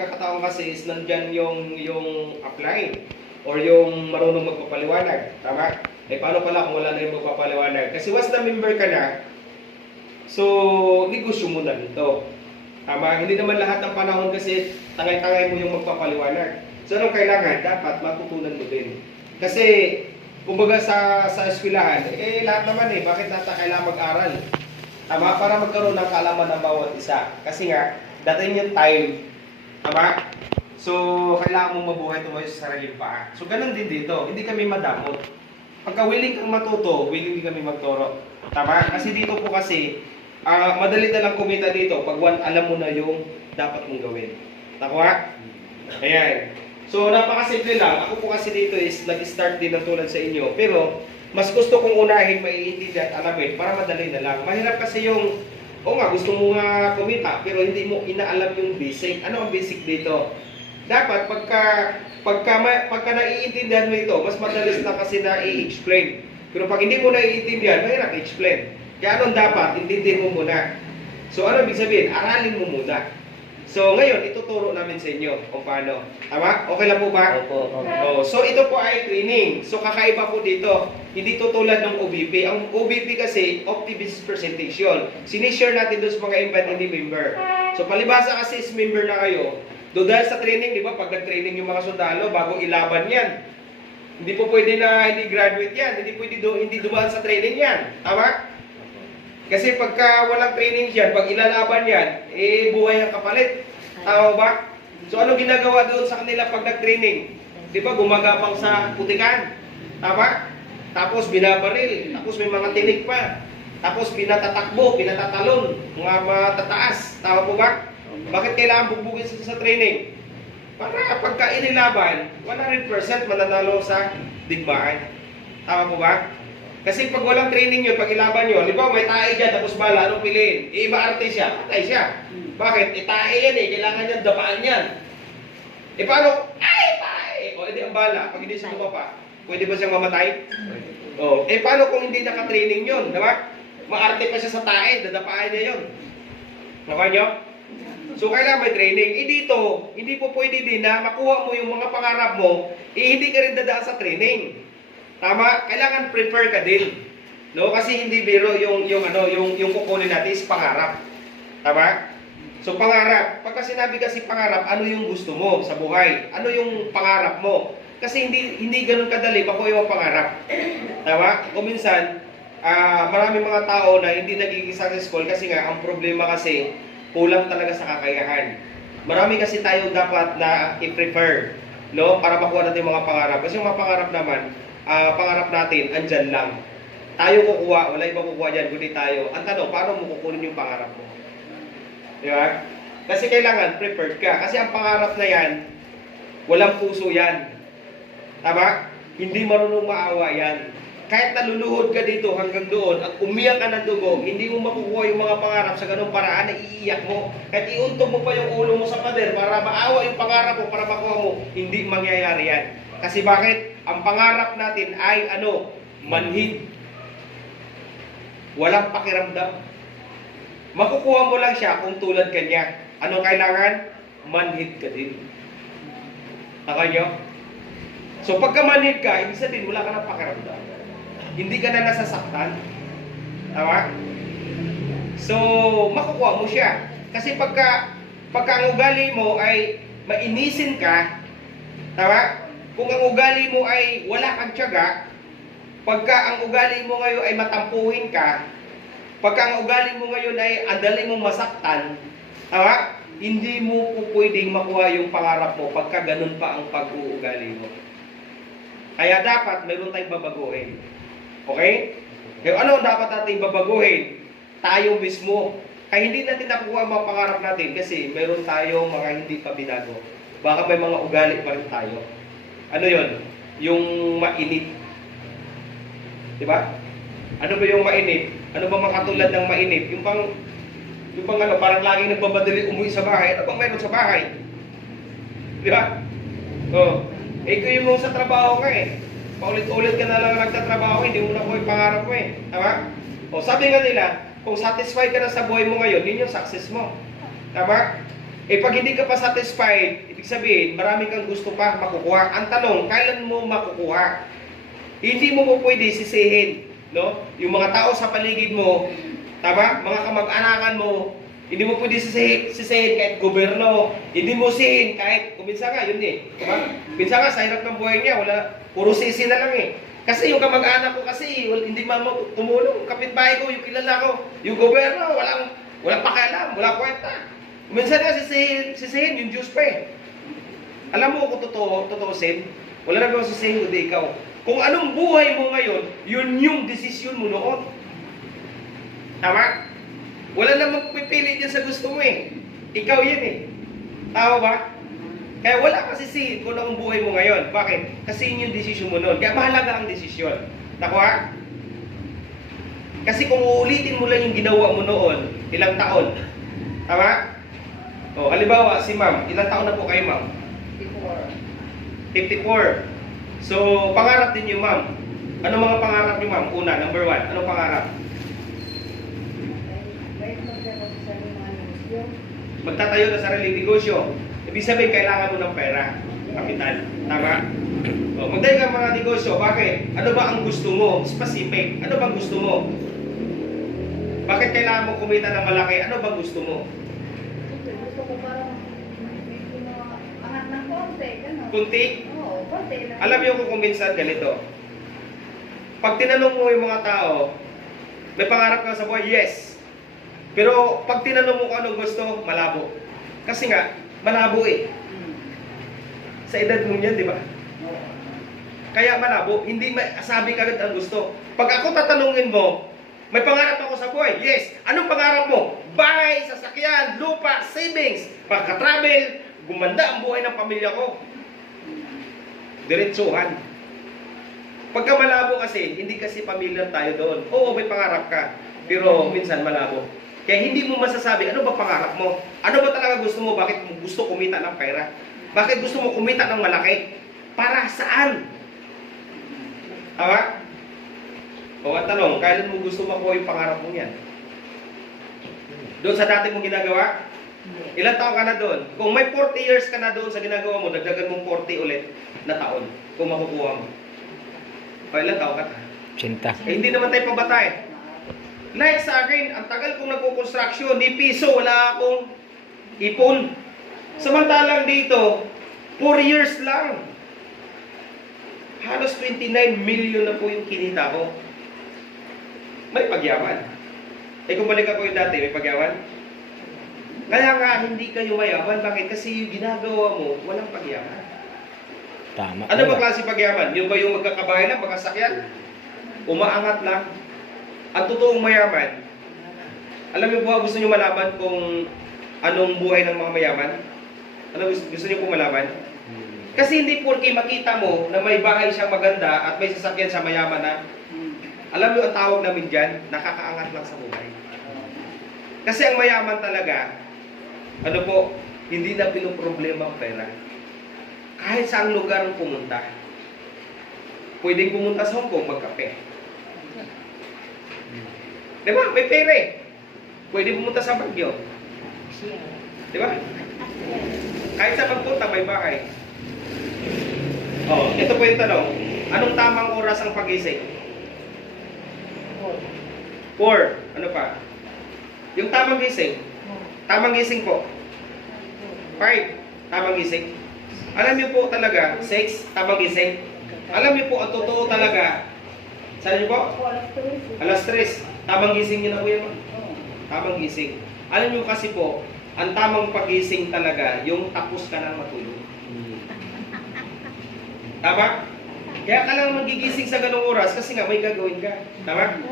pagkakataon kasi is nandyan yung apply or yung marunong magpapaliwanag. Tama? Eh paano pala kung wala na yung magpapaliwanag? Kasi once na member ka na, so negosyo mo na dito. Tama? Hindi naman lahat ng panahon kasi tangay-tangay mo yung magpapaliwanag. So anong kailangan? Dapat matutunan mo din. Kasi kumbaga sa eskwelahan, eh lahat naman eh, bakit natin kailangan mag-aral? Tama? Para magkaroon ng kaalaman ng bawat isa. Kasi nga, dating yung time, tama? So, kailangan mong mabuhay tumayo sa sariling paa. So, ganun din dito. Hindi kami madamot. Pagka willing kang matuto, willing din kami magturo. Tama? Kasi dito po kasi, madali na lang kumita dito pag alam mo na yung dapat mong gawin. Tama? Ayan. So, napakasimple lang. Ako po kasi dito is nag-start din ng tulad sa inyo. Pero, mas gusto kong unahin, maiintindihan at alamin para madali na lang. Mahirap kasi yung, o nga, gusto mo nga kumita, pero hindi mo inaalam yung basic. Ano ang basic dito? Dapat, pagka naiintindihan mo ito, mas madalis na kasi na i-explain. Pero pag hindi mo naiintindihan, mahirap i-explain. Kaya anong dapat? Intindihin mo muna. So, ano ibig sabihin? Aralin mo muna. So, ngayon, ituturo namin sa inyo kung paano. Tama? Okay lang po ba? Opo. Oh, so, ito po ay training. So, kakaiba po dito. Hindi to tulad ng OBP. Ang OBP kasi, Optimist Presentation. Sinishare natin doon sa mga invite hindi member. So, palibasa kasi is member na kayo. Do dahil sa training, di ba? Pag nag-training yung mga sundalo, bago ilaban yan. Hindi po pwede na hindi graduate yan. Hindi pwede hindi dumaan sa training yan. Tama? Kasi pagka walang training yan, pag ilalaban yan, eh buhay ang kapalit. Tama ba? So ano ginagawa doon sa kanila pag nag-training? Di ba gumagapang sa putikan? Tama? Tapos binabaril, tapos may mga tinik pa. Tapos pinatatakbo, pinatatalon, mga matataas. Tama po ba? Bakit kailangan bugbugin sa training? Para pagka inilaban, 100% mananalo sa digmaan. Tama po ba? Kasi pag walang training yun, pag ilaban yun, di ba may tae dyan, tapos bala, anong piliin? Iba arte siya, patay siya. Bakit? Tae yan eh, kailangan yan, dapaan yan. Paano? Ay, tae! O, edi ang bala, pag hindi siya tumapa, pwede ba siyang mamatay? O, paano kung hindi naka-training yun, di ba? Maarte pa siya sa tae, dadapaan niya yun. Nakuha nyo? So, kailangan may training. Dito, hindi po pwede din na makuha mo yung mga pangarap mo, hindi ka rin dadaan sa training. Tama? Kailangan prepare ka din. No? Kasi hindi biro yung kukunin natin is pangarap. Tama? So pangarap, pagka sinabi kasi pangarap, ano yung gusto mo sa buhay? Ano yung pangarap mo? Kasi hindi ganoon kadali makuha yung pangarap. Tama? O minsan, maraming mga tao na hindi nagiging successful kasi nga ang problema kasi kulang talaga sa kakayahan. Marami kasi tayo dapat na i-prepare, no? Para makuha natin yung mga pangarap. Kasi yung mga pangarap naman, pangarap natin, andyan lang. Tayo kukuha, wala ibang kukuha dyan, kundi tayo. Ang tanong, paano mo kukunin yung pangarap mo? Di ba? Kasi kailangan, prepared ka. Kasi ang pangarap na yan, walang puso yan. Tama? Hindi marunong maawa yan. Kahit naluluhod ka dito hanggang doon, at umiyak ka ng dugo, hindi mo makukuha yung mga pangarap sa ganung paraan na iiyak mo. Kahit iuntog mo pa yung ulo mo sa pader para maawa yung pangarap mo, para makuha mo, hindi mangyayari yan. Kasi bakit? Ang pangarap natin ay manhid. Walang pakiramdam. Makukuha mo lang siya kung tulad ka niya. Anong kailangan? Manhid ka din. Taka nyo? So pagka manhid ka, ibig sabihin wala ka ng pakiramdam. Hindi ka na nasasaktan. Tama? So, makukuha mo siya. Kasi pagka ang ugali mo ay mainisin ka, tama? Kung ang ugali mo ay wala kang tiyaga, pagka ang ugali mo ngayon ay matampuhin ka, pagka ang ugali mo ngayon ay andali mong masaktan, tama? Hindi mo po pwedeng makuha yung pangarap mo pagka ganun pa ang pag-uugali mo. Kaya dapat mayroon tayong babaguhin. Okay? Kaya ano dapat natin babaguhin? Tayo mismo. Kaya hindi natin nakuha ang mga pangarap natin kasi mayroon tayong mga hindi pa binago. Baka may mga ugali pa rin tayo. Ano yon? Yung mainit. Diba? Ano ba yung mainit? Ano ba mga katulad ng mainit? Yung pang parang laging nagbamadali umuwi sa bahay. Ano bang mayroon sa bahay? Diba? Oh. Kung yung sa trabaho ka paulit-ulit ka na lang nagtatrabaho, hindi mo na po yung pangarap mo Tama? O sabi nga nila, kung satisfied ka na sa buhay mo ngayon, yun yung success mo. Tama? Eh pag hindi ka pa satisfied, ibig sabihin, marami kang gusto pa makukuha. Ang tanong, kailan mo makukuha? Hindi mo po pwede sisihin, no? Yung mga tao sa paligid mo, tama? Mga kamag-anakan mo, hindi mo pwede sisihin kahit gobyerno. Hindi mo sihin kahit, kuminsan nga, yun eh. Diba? Minsan nga, sa hirap ng buhay niya, puro sisi na lang eh. Kasi yung kamag-anak ko kasi, hindi tumulong. Kapitbahay ko, yung kilala ko, yung gobyerno, walang pakialam, walang kwenta. Minsan nga, sisihin, yung Diyos pa eh. Alam mo kung totoosin, wala na bang sisihin, hindi ikaw. Kung anong buhay mo ngayon, yun yung desisyon mo noon. Tama? Wala namang pipili dyan sa gusto mo eh. Ikaw yan eh. Tama ba? Kaya wala kang sisihin kung anong buhay mo ngayon. Bakit? Kasi yun yung desisyon mo noon. Kaya mahalaga ang desisyon. Nakuha? Kasi kung uulitin mo lang yung ginawa mo noon, ilang taon. Tama? O, halimbawa, si ma'am, ilang taon na po kayo ma'am? 54. So, pangarap din niyo ma'am. Ano mga pangarap niyo ma'am? Una, number 1. Anong pangarap? Magtatayo na sariling negosyo. Ibig sabihin, kailangan mo ng pera. Kapital. Tama? O, magtayo ka mga negosyo. Bakit? Ano ba ang gusto mo? Specific. Ano bang gusto mo? Bakit kailangan mo kumita ng malaki? Ano bang gusto mo? Gusto ko parang angat ng konti. Kunti? Oo, konti. Alam niyo kung minsan ganito. Pag tinanong mo yung mga tao, may pangarap ka sa buhay? Yes. Pero pag tinanong mo kung anong gusto, malabo. Kasi nga, malabo eh. Sa edad mo niyan, di ba? Kaya malabo, hindi sabi ka agad ang gusto. Pag ako tatanungin mo, may pangarap ako sa buhay? Yes. Anong pangarap mo? Bahay, sasakyan, lupa, savings, pagka-travel, gumanda ang buhay ng pamilya ko. Diretsuhan. Pagka malabo kasi, hindi kasi pamilyar tayo doon. Oo, may pangarap ka, pero minsan malabo. Kaya hindi mo masasabi, ano ba pangarap mo? Ano ba talaga gusto mo? Bakit mo gusto kumita ng pera? Bakit gusto mo kumita ng malaki? Para saan? Tama? O ang tanong, kailan mo gusto makuha yung pangarap mo yan? Doon sa dati mong ginagawa? Ilan taon ka na doon? Kung may 40 years ka na doon sa ginagawa mo, dagdagan mong 40 ulit na taon kung makukuha mo. O ilan taon ka na? 80. Eh, hindi naman tayo pabata eh. Like sa akin, ang tagal kong nagko-construction, ni piso, wala akong ipon. Samantalang dito, 4 years lang. Halos 29 million na po yung kinita ko. May pagyaman. Eh kung balik ako yung dati, may pagyaman? Kaya nga, hindi kayo mayaman. Bakit? Kasi yung ginagawa mo, walang pagyaman. Tama. Ano ba klase pagyaman? Yung ba yung magkakabahay lang, magkasakyan? Umaangat lang. Ang totoong mayaman, alam niyo po, gusto niyo malaman kung anong buhay ng mga mayaman? Ano gusto niyo po malaman? Kasi hindi porke makita mo na may bahay siyang maganda at may sasakyan sa mayaman na, alam niyo ang tawag namin dyan, nakakaangat lang sa buhay. Kasi ang mayaman talaga, ano po, hindi na pinoproblema ang pera. Kahit saang lugar ang pumunta. Pwedeng pumunta sa Hong Kong, magkape. Diba? May pera eh. Pwede pumunta sa Baguio. Diba? Kahit sa pagpunta, may bahay. Oh, ito po yung tanong. Anong tamang oras ang pagising? 4. Ano pa? Yung tamang gising. Tamang gising po. 5. Tamang gising. Alam niyo po talaga, 6. Tamang gising. Alam niyo po, ang totoo talaga. Saan niyo po? Alas 3. Tamang gising niyo na po yun. Tamang gising. Alam niyo kasi po, ang tamang pagising talaga, yung tapos ka na matulog. Tama? Kaya ka lang magigising sa ganong oras kasi nga may gagawin ka. Tama?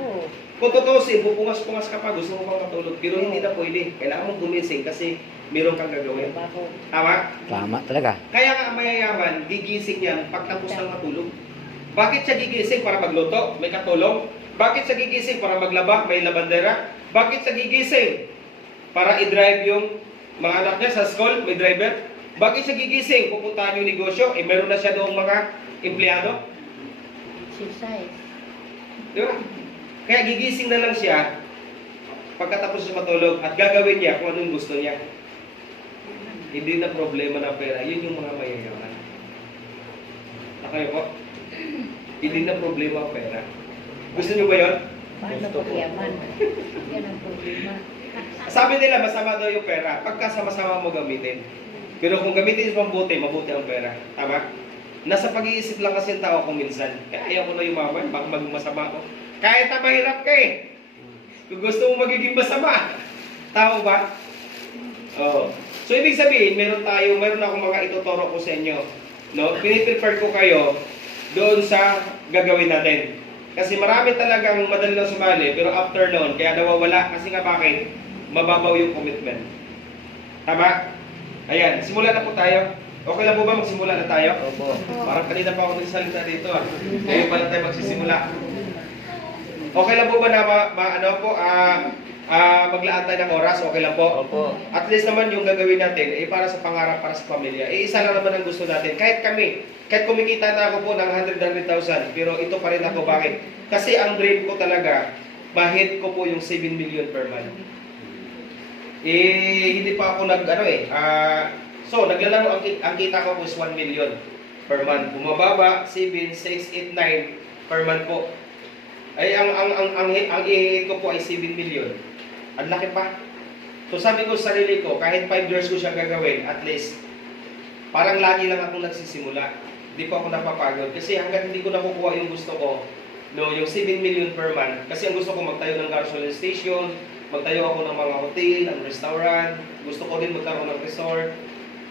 Kung totoo pupungas-pungas ka pa, gusto mo pang matulog, pero hindi na pwede. Kailangan mong gumising kasi meron kang gagawin. Tama? Tama talaga. Kaya nga ang mayayaman, gigising yan pagtapos ng matulog. Bakit siya gigising? Para magluto? May katulong? Bakit siya gigising? Para maglaba? May labandera? Bakit siya gigising? Para i-drive yung mga anak niya sa school? May driver? Bakit siya gigising? Pupuntahan yung negosyo? Eh meron na siya doong mga empleyado? Exercise. Di ba? Kaya gigising na lang siya pagkatapos siya matulog at gagawin niya kung anong gusto niya. Hindi na problema ng pera. Yun yung mga mayayaman. Okay po? Hindi na problema ang pera. Gusto nyo ba yun? Paano Gusto ko. pagyaman? Yan ang problema. Sabi nila, masama daw yung pera pagka sama-sama mo gamitin. Pero kung gamitin mo mabuti, mabuti ang pera. Tama? Nasa pag-iisip lang kasi ang tao kung minsan. Kaya ayaw ko na yumaman, baka maging masama ko. Kahit na mahirap ka eh. Kung gusto mo magiging masama. Tama ba? Oo. So, ibig sabihin, meron akong mga ituturo ko sa inyo. No? Piniprepare ko kayo doon sa gagawin natin. Kasi marami talagang madali lang sumali, pero after noon, kaya nawawala. Kasi nga bakit? Mababaw yung commitment. Tama? Ayan, simulan na po tayo. Okay lang po ba magsimula na tayo? Opo. Parang kanina pa ako nagsalita dito ah. Ngayon pa lang tayo magsisimula. Okay lang po ba na maglaan tayo ng oras? Okay lang po? Opo. At least naman yung gagawin natin ay para sa pangarap, para sa pamilya. Isa lang naman ang gusto natin. Kahit kami, kahit kumikita na ako po ng 100,000, pero ito pa rin ako. Bakit? Kasi ang dream ko talaga, ma-hit ko po yung 7 million per month. Hindi pa ako so, naglalaro, ang kita ko po is 1 million per month. Bumababa, 7, 6, 8, 9 per month po. Ay, ang i-hit ko po ay 7 million. Ang laki pa. So, sabi ko sa sarili ko, kahit 5 years ko siyang gagawin, at least, parang lagi lang ako nagsisimula. Hindi pa ako napapagod. Kasi hanggang hindi ko nakukuha yung gusto ko, no, yung 7 million per month. Kasi ang gusto ko magtayo ng gasoline station, magtayo ako ng mga hotel, ng restaurant, gusto ko din magkaroon ng resort.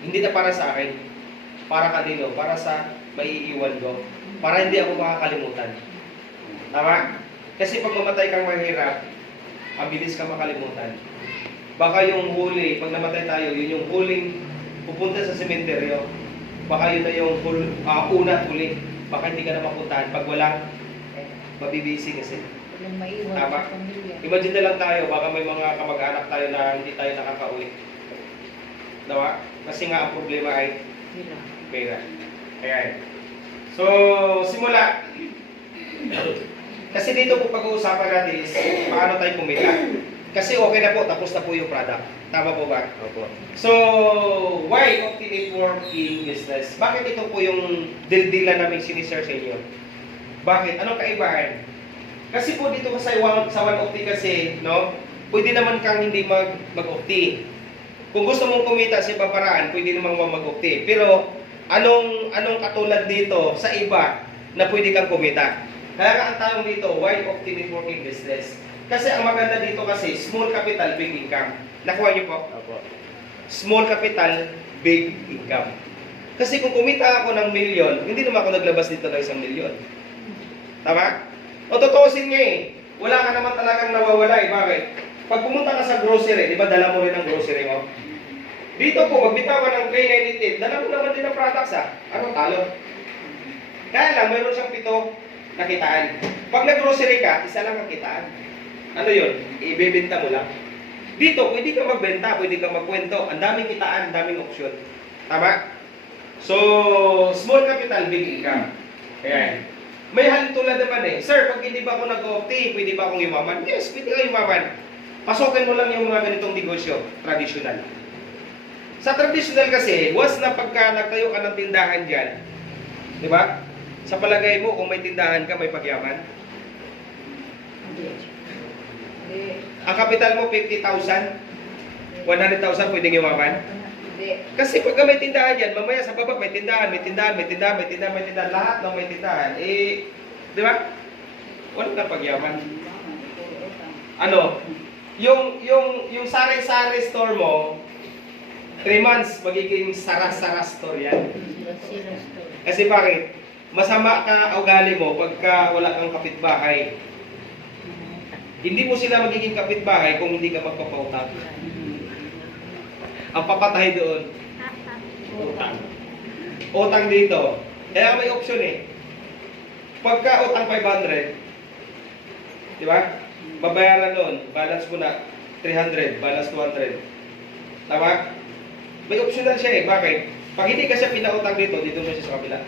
Hindi na para sa akin, para kanino, para sa maiiwan ko, para hindi ako makakalimutan. Tama? Kasi pag mamatay kang mahirap, ang bilis ka makalimutan. Baka yung huli, pag namatay tayo, yun yung huling pupunta sa sementeryo. Baka yun na yung una at huli. Baka hindi ka na mapuntahan pag walang mabibisi kasi. Walang maiwan Tama. sa pamilya. Imagine na lang tayo, baka may mga kamag-anak tayo na hindi tayo nakakauwi. Diba? Kasi nga ang problema ay Sila. pera. Ayan. So, simula. Kasi dito po pag-uusapan natin is paano tayo kumita. Kasi okay na po, tapos na po yung product. Tama po ba? Opo. So, why Opti Networking Business? Bakit ito po yung deal-dealan namin sinishare sa inyo? Bakit? Anong kaibahan? Kasi po dito sa One Opti kasi, no, pwede naman kang hindi mag-Opti. Kung gusto mong kumita sa ibang paraan, pwede naman mag-Opti. Pero, anong katulad dito sa iba na pwede kang kumita? Kaya nga ang tanong dito, why Opti Networking Business? Kasi ang maganda dito kasi, small capital, big income. Nakuha niyo po? Opo. Small capital, big income. Kasi kung kumita ako ng milyon, hindi naman ako naglabas dito ng 1 milyon. Tama? O totoosin nga eh, wala ka naman talagang nawawala eh. Bakit? Pag pumunta ka sa grocery, di ba dala mo rin ang grocery mo? Dito po, magbitaw ka ng K98, dala mo naman din ang products Anong talo? Kaya lang, mayroon siyang 7 na kitaan. Pag nag-grocery ka, isa lang ang kitaan. Ano yun? Ibebenta mo lang. Dito, pwede ka magbenta, pwede ka magkwento. Ang daming kitaan, ang daming opsyon. Tama? So, small capital, big income. Ayan. May halin tulad naman eh. Sir, pag hindi ba ako nag-opti, pwede ba akong yumaman? Yes, pwede ka yumaman. Pasokin mo lang yung mga ganitong negosyo, traditional. Sa traditional kasi, once na pagka nagtayo ka ng tindahan dyan, di ba? Sa palagay mo, kung may tindahan ka, may pagyaman. Hindi. Hindi. Ang kapital mo, 50,000, 100,000, pwedeng yumaman. Hindi. Kasi pagka may tindahan yan, mamaya sa baba may tindahan, may tindahan, may tindahan, may tindahan, may tindahan, lahat ng may tindahan. Eh, di ba? Wala na pagyaman. Ano? Yung sari-sari store mo, 3 months, magiging sara-sara store yan. Sila store. Kasi bakit? Masama ka ugali mo pagka wala kang kapitbahay. Hindi mo sila magiging kapitbahay kung hindi ka magpapautang. Ang papatay doon, utang. Utang dito. Kaya may option eh. Pagka utang 500, di ba? Babayaran doon, balance mo na 300, balance 200. Tama? May optional siya eh. Bakit? Pag hindi ka siya pinautang dito, dito mo siya sa kabila.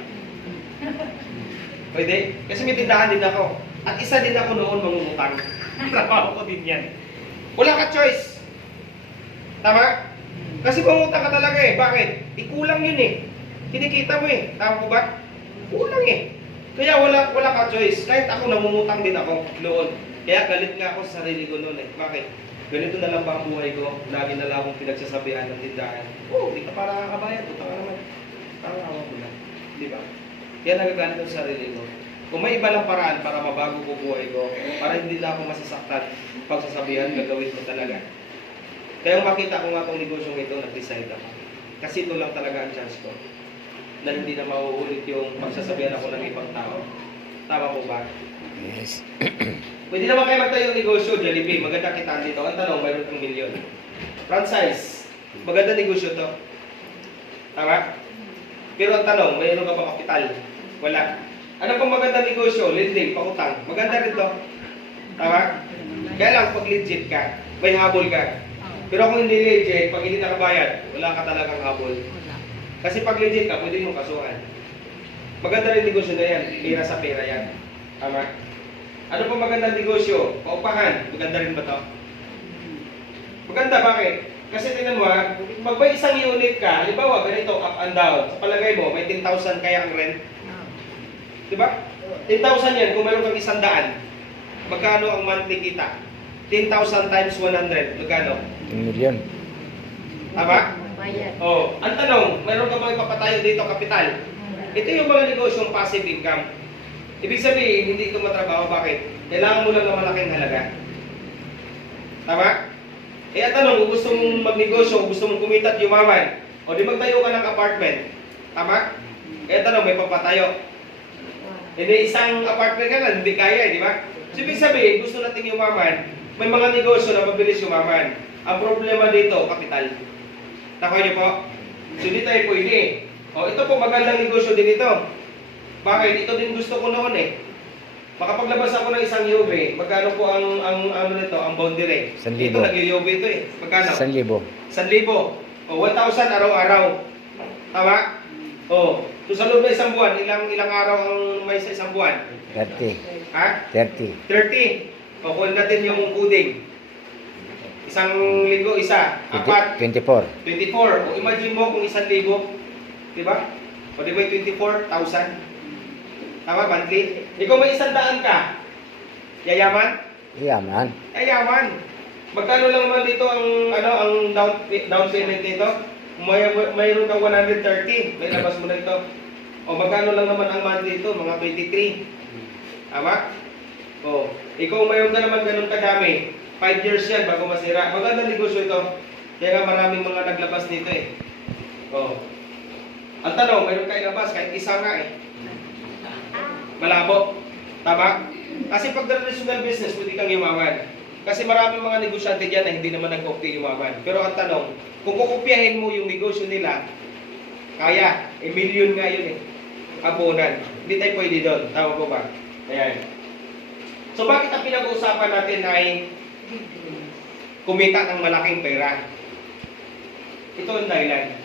Pwede? Kasi may tindahan din ako. At isa din ako noon mangungutang. Trabaho ko din yan. Wala ka choice. Tama? Kasi pangutang ka talaga eh. Bakit? Ikulang yun eh. Kinikita mo eh. Tama ko ba? Kulang eh. Kaya wala ka choice. Kahit ako namumutang din ako noon. Kaya galit nga ako sa sarili ko noon eh. Bakit? Ganito na lang ba ang buhay ko? Lagi na lang akong pinagsasabihan ng tindahan. Oh, di ka para kakabayad. Puta ka naman. Parang awa mo lang. Di ba? Kaya nagagalit ako sa sarili ko. Kung may iba lang paraan para mabago ko buhay ko, para hindi na ako masasaktan, pagsasabihan, gagawin ko talaga. Kaya makita ko nga itong negosyong ito, nag-decide ako. Kasi ito lang talaga ang chance ko. Na hindi na mauulit yung pagsasabihan ako ng ibang tao. Tama po ba? Yes. Pwede naman kayo magtayo ng negosyo, Jollibee. Maganda kitaan dito. Ang tanong, mayroon kang milyon. Franchise. Maganda negosyo to. Tama? Pero ang tanong, mayroon ka ba kapital? Wala. Ano pang maganda negosyo? Lending, pakutang. Maganda rin to. Tama? Kaya lang, pag legit ka, may habol ka. Pero kung hindi legit, pag hindi nakabayad, wala ka talagang habol. Wala. Kasi pag legit ka, pwede mong kasuhan. Maganda rin negosyo na yan. Pera sa pera yan. Tama? Ano pang magandang negosyo? Paupahan. Maganda rin ba to? Maganda, bakit? Kasi tingnan mo ha, pag may isang unit ka, halimbawa ganito, up and down, sa palagay mo, may 10,000 kaya ang rent. Diba? 10,000 yan, kung mayroon kang 100, magkano ang monthly kita? 10,000 times 100, magkano? 1 million. Tama? Bayad. Oh, ang tanong, mayroon ka bang ipapatayo dito kapital? Ito yung mga negosyong passive income. Ibig sabihin, hindi ito matrabaho. Bakit? Kailangan mo lang ng malaking halaga. Tama? Eh, ang tanong, kung gusto mong magnegosyo, kung gusto mong kumita at yumaman, o di magtayo ka ng apartment. Tama? Eh, ang tanong, may papatayo. Hindi, isang apartment ka lang, hindi kaya, di ba? So, ibig sabihin, gusto nating yumaman, may mga negosyo na mabilis yumaman. Ang problema dito, kapital. Nakuha niyo po? So, di tayo pwede. O, ito po, magandang negosyo din ito. Bakit? Ito din gusto ko noon eh. Makapaglabas ako ng isang yobe, magkano po ang ano nito, ang boundary? 1,000. Ito, nag-yobe ito eh. Magkano? 1,000. 1,000. O, 1,000 araw-araw. Tama? O, so sa loob ng isang buwan, ilang araw ang may sa isang buwan? 30. Ha? 30. 30. O, kunin natin yung puding. Isang linggo, isa. 4. 24. 24. O, imagine mo kung 1,000. Diba? O, di ba yung 24,000? Tama, monthly? Ikaw may 100 ka. Yayaman? Yaman. Yayaman. Magkano lang naman dito ang down payment dito? Mayroon kang 130. May labas mo na ito. O magkano lang naman ang monthly dito? Mga 23. Tama? O, ikaw mayroon ka naman ganun kadami. 5 years yan bago masira. Maganda negosyo ito. Kaya nga maraming mga naglabas dito eh. O. Ang tanong, mayroon kayo labas kahit isa nga eh. Malabo. Tama? Kasi pag traditional business, pwede kang yumaman. Kasi maraming mga negosyante dyan na hindi naman nag-copy yumaman. Pero ang tanong, kung kukopyahin mo yung negosyo nila, kaya. Milyon nga yun eh. Abunan. Hindi tayo pwede doon. Tama po ba? Ayan. So bakit ang pinag-uusapan natin ay kumita ng malaking pera? Ito ang dahilan.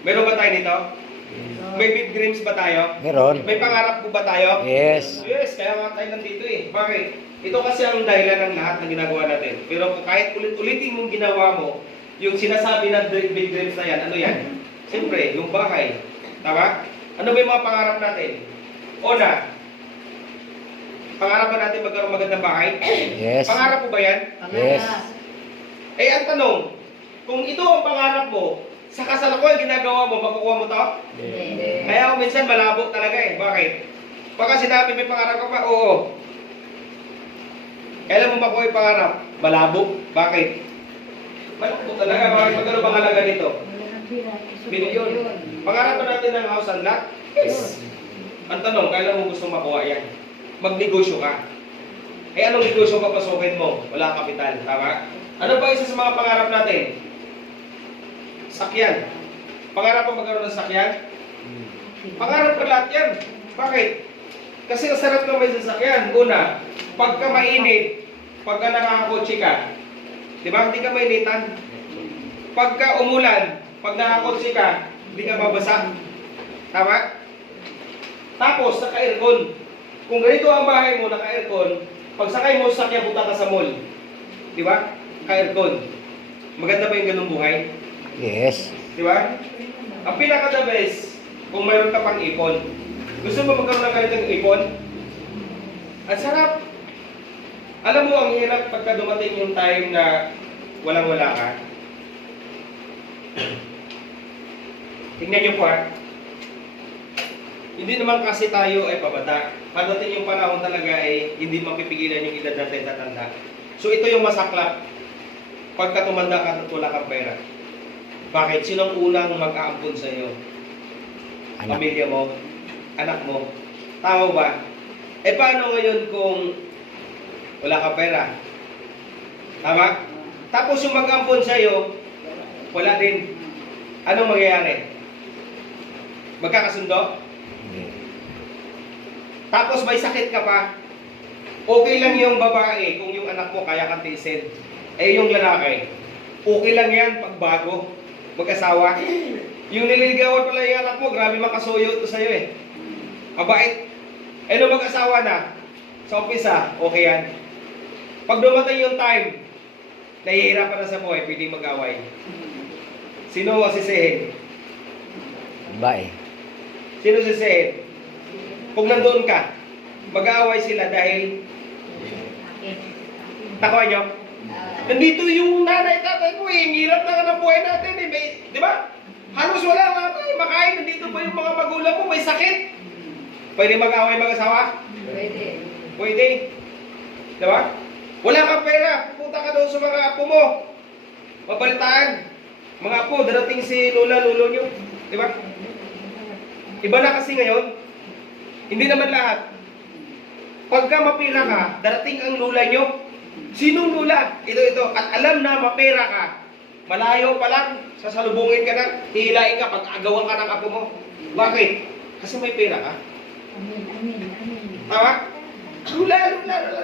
Meron ba tayo nito? May big dreams ba tayo? Meron. May pangarap po ba tayo? Yes. Yes, kaya nga tayo nandito eh. Bakit? Ito kasi ang dahilan ng lahat ng ginagawa natin. Pero kung kahit ulit-ulitin mong ginawa mo, yung sinasabi na big dreams na yan, ano yan? Siyempre, yung bahay. Tama? Ano ba yung mga pangarap natin? Una, pangarap ba natin magkaroon magandang bahay? Yes. Pangarap po ba yan? Yes. Eh, ang tanong, kung ito ang pangarap mo, sa kasalukuyan ginagawa mo, makukuha mo to? Hindi. Kaya minsan malabo talaga eh. Bakit? Pagka sinabi may pangarap ka pa, oo. Kailan mo makuha yung pangarap? Malabo. Bakit? Malabo talaga. Bakit? Magkano bang halaga nito? Milyon. Pangarap ba natin ng house and lot? Yes. Ang tanong, kailan mo gusto makuha yan? Magnegosyo ka. Eh anong negosyo papasukin mo? Wala kapital. Tama? Ano ba isa sa mga pangarap natin? Sakyan. Pangarap mo magkaroon ng sakyan? Pangarap ka lahat yan. Bakit? Kasi ang sarap ng may sasakyan. Una, pagka mainit, pagka nakakakotse ka, di ba? Hindi ka mainitan. Pagka umulan, pag nakakotse ka, hindi ka babasa. Tama? Tapos, naka-aircon. Kung ganito ang bahay mo, naka-aircon, pag sakay mo sa sakyan, punta ka sa mall. Di ba? Naka-aircon. Maganda ba yung ganung buhay? Yes. Di ba? Ang pinaka-the best, kung mayroon ka pang ipon. Gusto mo magkaroon ng ganitong ipon? Ang sarap. Alam mo, ang hirap pagka dumating yung time na walang-wala ka. Tingnan niyo po ha. Hindi naman kasi tayo ay pabata. Pagdating yung panahon talaga ay hindi mapipigilan yung edad natin tatanda. So ito yung masaklap. Pagka tumanda ka at wala kang pera. Bakit? Sinong unang mag-aampon sa iyo? Anak. Pamilya mo? Anak mo? Tama ba? Eh paano ngayon kung wala kang pera? Tama? Tapos yung mag-aampon sa iyo, wala din. Anong mangyayari? Magkakasundo? Hindi. Tapos may sakit ka pa? Okay lang yung babae kung yung anak mo kaya kang tiisin. Eh yung lalaki, okay lang yan pag bago, mag-asawa. Yung nililigawan pala yung anak mo, grabe makasuyo ito sa'yo eh. Mabait. Eh nung mag-asawa na, sa umpisa, okay yan. Pag dumating yung time, nahihirapan na sa buhay, pwede mag-away. Sino asisihin? Babae. Sino sisihin? Kung nandoon ka, mag-aaway sila dahil takuan nyo. Nandito yung nanay tatay ko eh, ang hirap na ng buhay natin eh, may, di ba? Halos wala nga tayo makain, nandito pa yung mga magulang mo, may sakit. Pwede mag-away mag-asawa? Pwede. Pwede. Di ba? Wala kang pera, pupunta ka doon sa mga apo mo. Mabalitaan. Mga apo, darating si lola, lolo nyo. Di ba? Iba na kasi ngayon. Hindi naman lahat. Pagka mapira ka, darating ang lula nyo. Sinong lula? Ito. At alam na mapira ka, malayo pa lang, sasalubungin ka na, hihilain ka, pag-agawan ka ng apo mo. Bakit? Kasi may pera ka. Amin. Tama? Lula.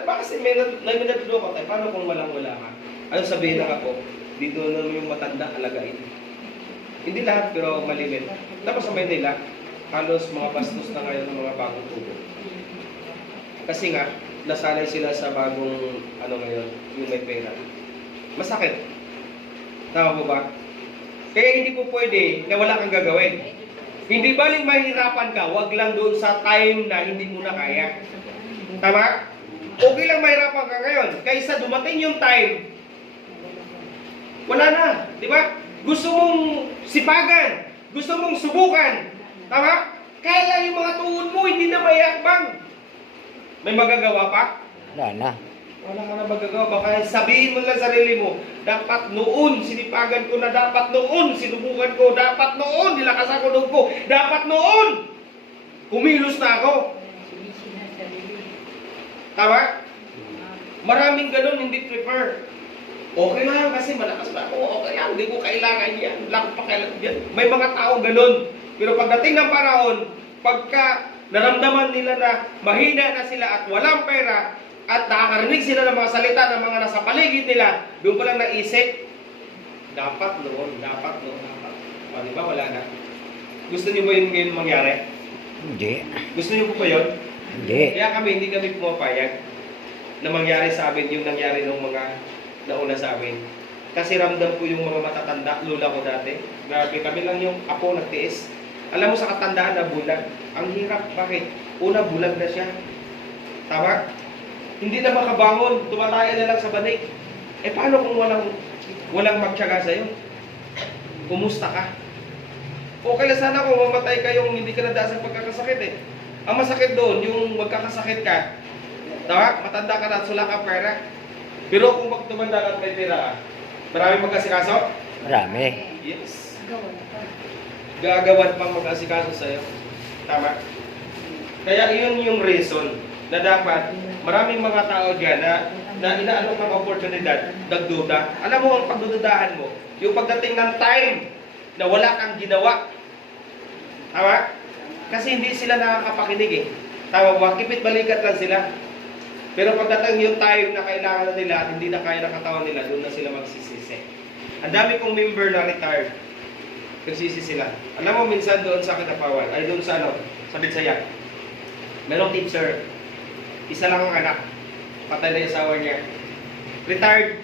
Baka kasi may natutuwa ko tayo. Paano kung walang-wala ka? Ano sabihin ng apo? Dito na yung matanda alagain. Hindi lahat, pero malimit. Tapos sa Manila, halos mga bastos na ngayon ng mga bagong tubo. Kasi nga, nasanay sila sa bagong ngayon, yung may pera. Masakit. Tama po ba? Kaya hindi po pwede na wala kang gagawin. Hindi baling mahirapan ka, wag lang doon sa time na hindi mo na kaya. Tama? Okay lang mahirapan ka ngayon. Kaysa dumating yung time, wala na. Di ba? Gusto mong sipagan. Gusto mong subukan. Tama? Kaya lang yung mga tuhod mo, hindi na mayakbang. May magagawa pa? Wala na. Wala ka na magagawa. Baka sabihin mo lang sa sarili mo, dapat noon, sinipagan ko na dapat noon, sinubukan ko, dapat noon, nilakasan ko loob ko, dapat noon, kumilos na ako. Tama? Maraming ganun, hindi prefer. Okay lang kasi malakas na ako, okay lang, hindi ko kailangan yan, wala ko pa kailangan yan. May mga tao ganun. Pero pagdating ng panahon, pagka naramdaman nila na mahina na sila at walang pera, at nakakarinig sila ng mga salita ng mga nasa paligid nila, doon pa lang naisip, dapat noon. O, di ba? Wala na. Gusto niyo ba yun ngayon mangyari? Hindi. Gusto niyo po ba yun? Hindi. Kaya kami, hindi kami pumapayag na mangyari sa amin yung nangyari ng mga nauna sa amin. Kasi ramdam ko yung mga matatanda, lula ko dati. Grabe, kami lang yung apo nagtiis. Alam mo sa katandaan na bulag, ang hirap. Bakit? Una, bulag na siya. Tama? Hindi na makabangon, tumataya na lang sa banig. Eh paano kung walang magtiyaga sa'yo? Kumusta ka? Okay lang sana kung mamatay ka yung hindi ka nadaas ng pagkakasakit eh. Ang masakit doon, yung magkakasakit ka, tama? Matanda ka na at wala kang pera. Pero kung tumanda ka at may pera ka, maraming magkasikaso? Marami. Yes. Gawan pa. Gagawan pang mag-asikaso sa'yo. Tama? Kaya iyon yung reason na dapat maraming mga tao dyan na inaalok ng oportunidad, nagduda. Alam mo ang pagdududahan mo, yung pagdating ng time na wala kang ginawa. Tama? Kasi hindi sila nakakapakinig eh. Tama ba? Kipit balikat lang sila. Pero pagdating yung time na kailangan nila at hindi na kaya ng katawan nila, doon na sila magsisisi. Ang dami kong member na retired. Nagsisi sila. Alam mo, minsan doon sa Kinapawan, ay doon sa sa Bitsayak, merong teacher, isa lang ang anak, patay na yung asawa niya. Retired,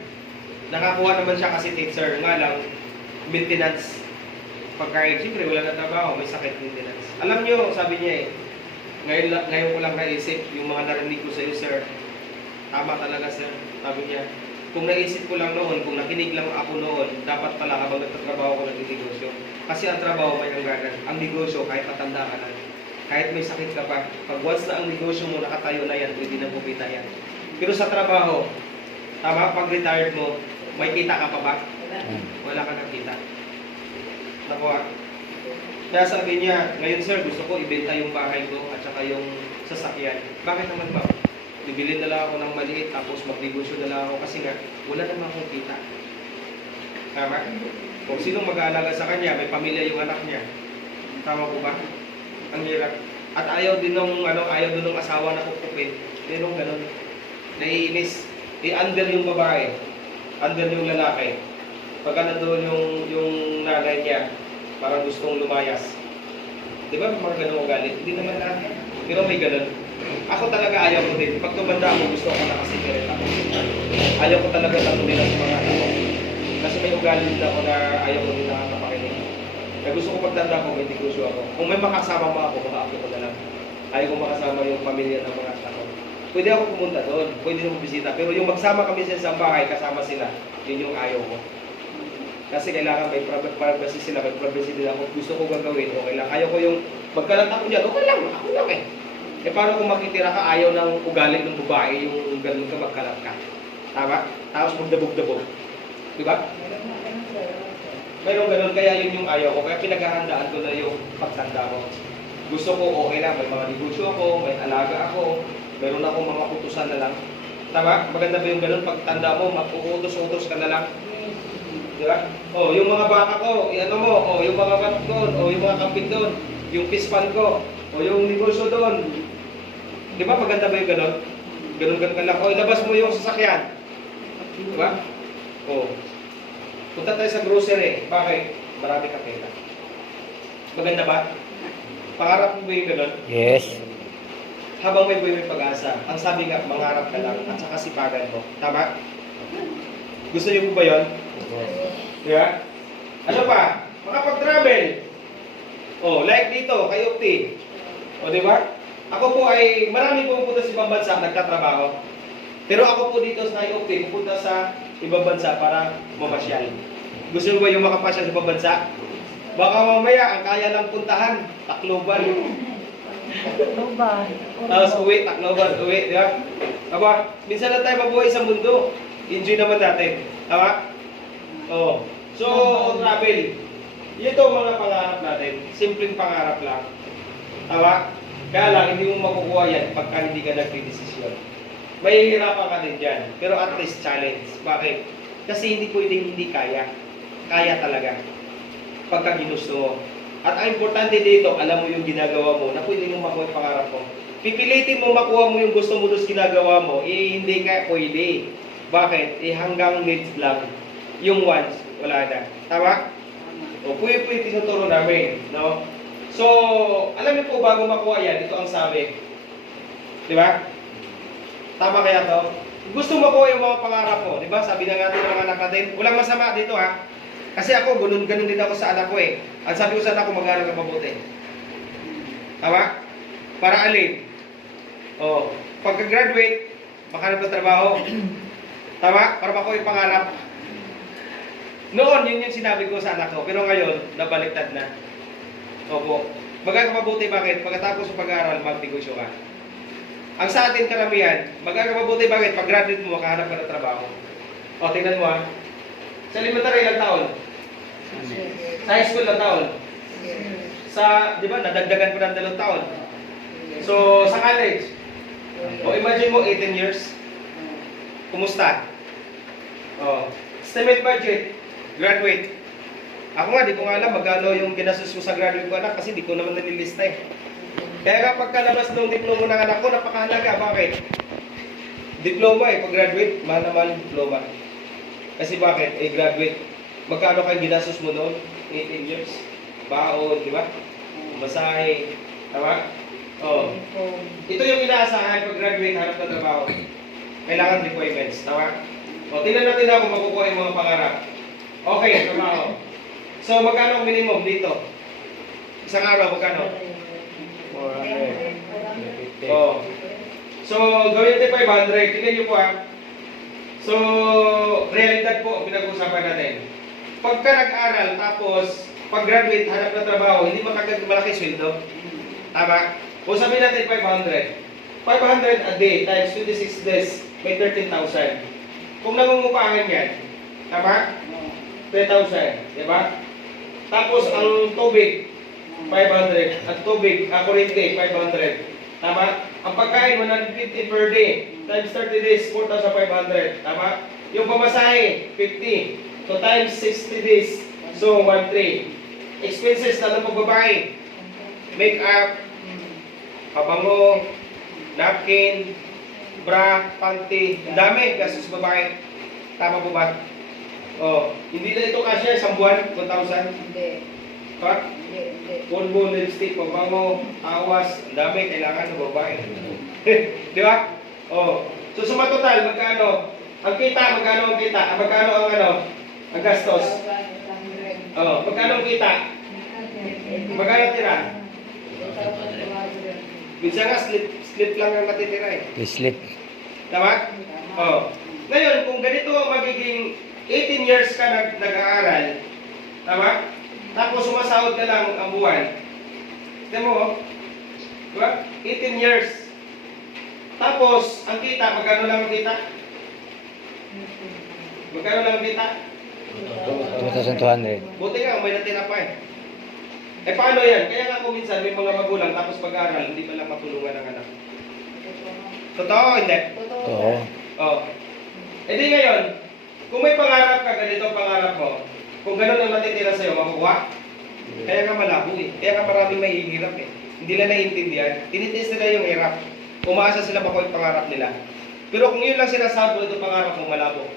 nakakuha naman siya kasi teacher, nga lang, maintenance. Pagkain, siyempre wala na trabaho, may sakit maintenance. Alam nyo, sabi niya ngayon ko lang naisip, yung mga narinig ko sa iyo, sir. Tama talaga, sir. Sabi niya, kung naisip ko lang noon, kung nakinig lang ako noon, dapat pala habang nagtatrabaho ko nag-negosyo. Kasi ang trabaho may hangganan. Ang negosyo, kahit patanda ka na, kahit may sakit ka pa, pag once na ang negosyo mo nakatayo na yan, pwede na kumita yan. Pero sa trabaho, tama, pag retired mo, may kita ka pa ba? Wala ka nang kita. Nakuha. Kaya sabi niya, ngayon sir, gusto ko ibenta yung bahay ko at saka yung sasakyan. Bakit naman ba? Bibili na lang ako ng maliit tapos magnegosyo na lang ako kasi nga, wala naman akong kita. Tama? Kung sinong mag-aalaga sa kanya, may pamilya yung anak niya. Tama ko ba? Ang hirap. At ayaw din ng asawa na kukupin. Merong ganun. Naiinis. I-under yung babae. Under yung lalaki. Pagka nandun yung nanay niya, parang gustong lumayas. Di ba may mga ganun ugali? Hindi naman lahat. Pero may ganun. Ako talaga ayaw ko din. Pag tumanda ako, gusto ko nakasigaret ako. Ayaw ko talaga tanungin sa mga anak ko. Kasi may ugali din ako na ayaw ko din nakakapakinig. Kaya gusto ko pagtanda ko, may negosyo ako. Kung may makasama mo ako, makaakit ko na lang. Ayaw ko makasama yung pamilya ng mga anak ko. Pwede ako pumunta doon, pwede nyo bisita. Pero yung magsama kami sa isang bahay, kasama sila, yun yung ayaw ko. Kasi kailangan may privacy sila, may privacy din ako. Gusto ko gagawin, okay lang. Ayaw ko yung magkalat ako dyan, okay lang, ako lang eh. Eh paano kung makitira ka, ayaw ng ugali ng babae, yung ganun ka, magkalat ka. Tama? Tapos magdabog-dabog. Di ba? Mayroong ganun, kaya yun yung ayaw ko. Kaya pinaghahandaan ko na yung pagtanda ko. Gusto ko, okay lang, may mga negosyo ako, may alaga ako, meron akong mga utusan na lang. Tama? Maganda ba yung ganun? Pagtanda mo, mag-uutos-utos ka na lang. Di ba? O, yung mga baka ko, i-ano mo, o, yung mga manok doon, o, yung mga kambing doon, yung pispan ko, o, yung negosyo doon. Di ba? Maganda ba yung ganun? Ganun-ganun ka lang. O, ilabas mo yung sasakyan. Di ba? O. Punta tayo sa grocery. Bakit? Marami kang pera. Maganda ba? Pangarap mo ba yung ganun? Yes. Habang may buhay may pag-asa. Ang sabi nga, mangarap ka lang at saka sipagan mo. Tama? Gusto niyo po ba yun? Di ba? Ano pa? Makapag-travel. Oh, like dito, kay Ukti. O, di ba? Ako po ay, marami pupunta sa ibang bansa, nagtatrabaho. Pero ako po dito sa kay Ukti, pupunta sa ibang bansa para mamasyal. Gusto niyo ba yung makapasyal sa ibang bansa? Baka mamaya, ang kaya lang puntahan, Tacloban. Tacloban. Tapos uwi, Tacloban, uwi, di ba? Aba, minsan lang tayo mabuhay sa mundo. Enjoy naman natin. Tama? Oo. So, travel. Ito mga pangarap natin. Simpleng pangarap lang. Tama? Kaya lang, hindi mo makukuha yan pagka hindi ka nagdidesisyon. May hirapan ka din dyan. Pero at least challenge. Bakit? Kasi hindi pwedeng hindi kaya. Kaya talaga. Pagka ginusto mo. At ang importante dito, alam mo yung ginagawa mo na pwede mong makuha yung pangarap mo. Pipilitin mo makuha mo yung gusto mo doon sa ginagawa mo, eh hindi ka pwede. Bakit? Eh hanggang needs lang. Yung wants, wala na. Tama? O, po yung tinuturo namin. No? So, alam niyo po, bago makuha yan, ito ang sabi. Di ba? Tama kaya to? Gusto makuha yung mga pangarap mo. Di ba? Sabi na natin ng mga anak natin, walang masama dito ha. Kasi ako, ganun din ako sa anak ko eh. Ang sabi ko sa anak ko, mag-aaral ka mabuti. Tama? Para alin? O, pagka-graduate, makahanap ng trabaho. Tama? Para makuha yung pangarap. Noon, yun yung sinabi ko sa anak ko. Pero ngayon, nabaliktad na. Opo. Mag-aaral ka mabuti, bakit? Pagkatapos ng pag-aaral, mag-negosyo ka. Ang sa atin karamihan, mag-aaral ka mabuti, bakit? Pag-graduate mo, makahanap ka ng trabaho. O, tingnan mo ha. Sa elementary, ilang taon? Sa high school, ilang taon? Sa, di ba, nadagdagan pa ng 2 taon. So, sa college, o imagine mo, 18 years. Kumusta? O, estimate budget, graduate. Ako nga, di ko nga alam magkano yung ginastos ko sa graduate ko anak kasi di ko naman nalilista eh. Kaya kapag kalabas ng diploma ng anak ko, napakahalaga. Bakit? Diploma eh, pag-graduate, mahal naman diploma. Kasi bakit? Eh, graduate. Magkano kayo ginastos mo noon? 18 years. Baon, di ba? Masahe. Tama? Oh. Ito yung inaasahan pag graduate, hanap na trabaho. Kailangan requirements. Tama? O, tingnan natin ako makukuha yung mga pangarap. Okay, trabaho. So, magkano ang minimum dito? Isang araw, magkano? 450. Oh. So, gawin natin 500. Tingnan nyo po So, realidad po ang pinag-uusapan natin. Pagka nag-aral, tapos pag-graduate, hanap ng trabaho, hindi makagad malaki sweldo. Tama? O sabihin natin 500. 500 a day times 26 days, may 13,000. Kung nangungupahan yan, tama? 3,000. Diba? Tapos ang tubig, 500. At tubig, kuryente, 500. Tama? Ang pagkain, 150 per day. Times 30 days, 4,500. Tama? Yung pamasahe, 50. So, times 60 days. So, 1,300. Expenses na ng pagbabae. Make-up, pabango, napkin, bra, panty. Ang dami, gastos babae. Tama po ba? Oh, hindi na ito kasya, isang buwan, 1,000. Hindi. Cut? Hindi. Pulbo, lipstick, pabango, awas, ang dami, kailangan ng babae. Di ba? Oh. So, suma total, magkano? Ang kita, magkano ang kita? Magkano ang ang gastos? Oh, magkano ang kita? Magkano tira? Minsan nga, slip lang ang natitira eh. Islit. Tama? Oh. Ngayon, kung ganito ang magiging 18 years ka nag-aaral, tama? Tapos sumasahod ka lang ang buwan. Tignan mo, oh. Diba? 18 years. Tapos, ang kita, magkano lang ang kita? Magkano lang ang kita? 2,200. Buti nga, may natira pa eh. Eh paano yan? Kaya nga kung minsan may mga magulang tapos pag-aaral, hindi pa lang matulungan ng anak. Totoo, hindi? Oo. Oh. E di ngayon, kung may pangarap ka, ganito ang pangarap mo, kung gano'n ang natitira sa'yo, makuha? Kaya nga malabo eh. Kaya nga maraming mahihirap eh. Hindi nila naiintindihan. Tinitis nila yung hirap. Umaasa sila makuha yung pangarap nila. Pero kung yun lang sinasabi mo, ito pangarap mo, malabo.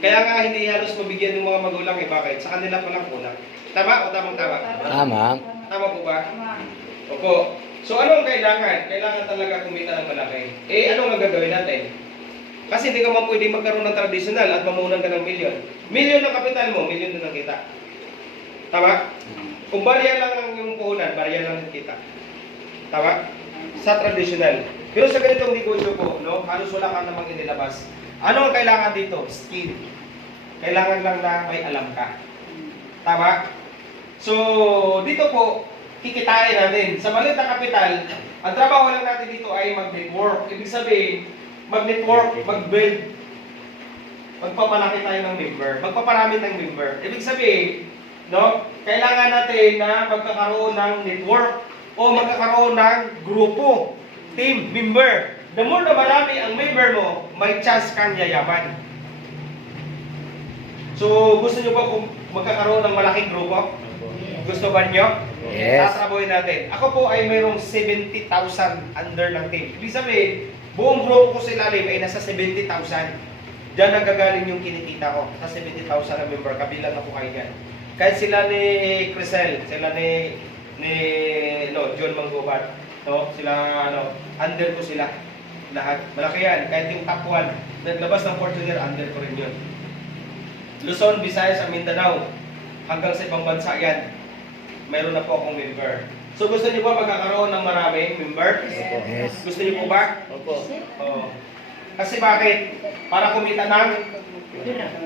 Kaya nga hindi halos mabigyan ng mga magulang eh. Bakit? Sa kanila pa lang kulang. Tama o tamang-tama? Tama. Tama po ba? Opo. So ano ang kailangan? Kailangan talaga kumita ng malaki. Eh ano ang gagawin natin? Kasi hindi ka man pwede magkaroon ng traditional at mamunan ka ng milyon. Milyon ang kapital mo, milyon din ang kita. Tama? Kung barya lang ang yung puhunan, barya lang ang kita. Tama? Sa traditional. Pero sa ganitong negosyo ko, no, halos wala ka namang inilabas. Ano ang kailangan dito? Skill. Kailangan lang na may alam ka. Tama? So, dito po, kikitain natin. Sa maliit na kapital, ang trabaho lang natin dito ay mag-network. Ibig sabihin, mag-network, mag-build, magpapalaki tayo ng member, magpaparami ng member. Ibig sabihin, no, kailangan natin na magkakaroon ng network o magkakaroon ng grupo, team, member. The more na marami ang member mo, may chance kang yayaman. So, gusto nyo ba kung magkakaroon ng malaking grupo? Gusto ba nyo? Yes. Tatrabuhin natin. Ako po ay mayroong 70,000 under ng team. Ibig sabihin, buong grupo ko sa ilalim ay nasa 70,000. Diyan nagagaling yung kinikita ko. Sa 70,000 na member, kabilang na po kayo yan. Kahit sila ni Crisel, sila ni John Manggobar, no? Sila, under ko sila. Lahat. Malaki yan. Kahit yung top 1, naglabas ng Fortuner, under ko rin yun. Luzon, Visayas, at Mindanao. Hanggang sa ibang bansa yan. Mayroon na po akong member. So gusto niyo ba magkakaroon ng maraming member? Yes. Gusto niyo po ba? Opo. Oo. Kasi bakit? Para kumita ng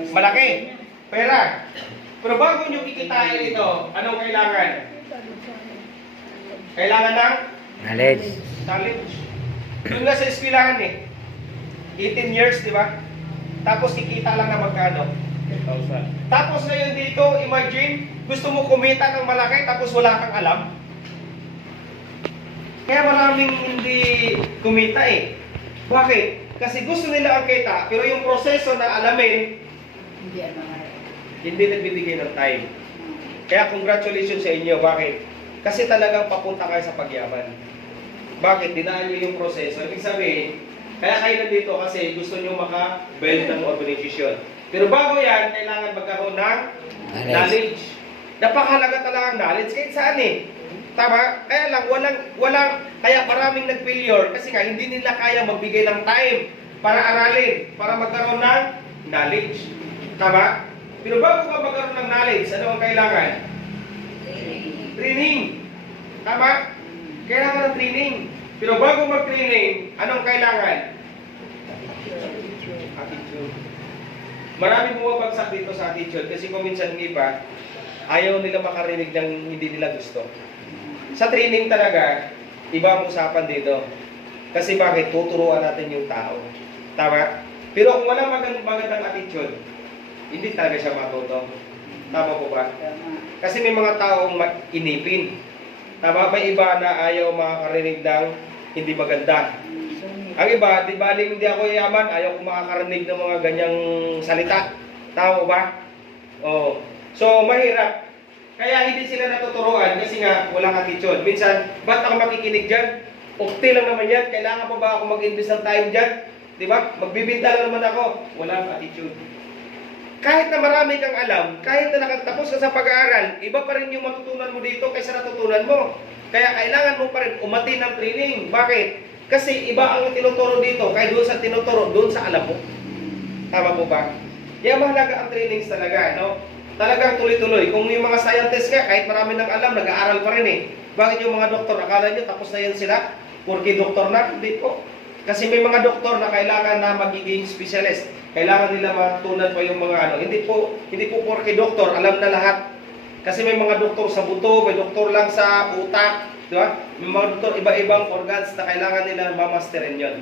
malaki. Pera. Pero bago niyo kikitain ito, anong kailangan? Kailangan ng Knowledge. knowledge. Doon nga sa eskwelahan eh. 18 years, di ba? Tapos kikita lang na magkano? 10,000. Tapos ngayon dito, imagine, gusto mo kumita ng malaki tapos wala kang alam. Kaya maraming hindi kumita eh. Bakit? Kasi gusto nila ang kita, pero yung proseso na alamin, hindi nagbibigay ng time. Kaya congratulations sa inyo. Bakit? Kasi talagang papunta kayo sa pagyaman. Bakit? Dinaan nyo yung proseso. Ibig sabihin, kaya kayo nandito kasi gusto nyo maka-build ng organization. Pero bago yan, kailangan magkaroon ng knowledge. Napakahalaga talaga ang knowledge kahit saan eh. Tama? Kaya lang, kaya maraming nag-failure kasi nga hindi nila kaya magbigay ng time para aralin, para magkaroon ng knowledge. Tama? Pero bago ka magkaroon ng knowledge, ano ang kailangan? Training. Tama? Kailangan ng training. Pero bago mag-training, anong kailangan? Attitude. Maraming bumabagsak dito sa attitude kasi kung minsan ng iba, ayaw nila makarinig ng hindi nila gusto. Sa training talaga, iba ang usapan dito. Kasi bakit? Tuturuan natin yung tao. Tama? Pero kung walang magandang attitude, hindi talaga siya matuto. Tama po ba? Kasi may mga taong inipin. Tama? May iba na ayaw makakarinig ng hindi maganda. Ang iba, di baling hindi ako yaman, ayaw ko makakarinig ng mga ganyang salita. Tama po ba? Oh. So, mahirap. Kaya hindi sila natuturuan kasi nga walang attitude. Minsan, ba't ako makikinig dyan? Ukti lang naman yan. Kailangan pa ba ako mag-invest ng time dyan? Di ba? Magbibinta lang naman ako. Walang attitude. Kahit na marami kang alam, kahit na nakatapos ka sa pag-aaral, iba pa rin yung matutunan mo dito kaysa natutunan mo. Kaya kailangan mo pa rin umati ng training. Bakit? Kasi iba ang tinuturo dito, kaya doon sa tinuturo, doon sa alam mo. Tama po ba? Kaya mahalaga ang trainings talaga, no? Talagang tuloy-tuloy. Kung yung mga scientists nga, kahit marami nang alam, nag-aaral pa rin eh. Bakit yung mga doktor, akala nyo tapos na yan sila? Porque doktor na? Hindi po. Kasi may mga doktor na kailangan na magiging specialist. Kailangan nila matutunan pa yung mga ano. Hindi po porque doktor, alam na lahat. Kasi may mga doktor sa buto, may doktor lang sa utak, di ba? May mga doktor iba-ibang organs na kailangan nila mamasterin yon.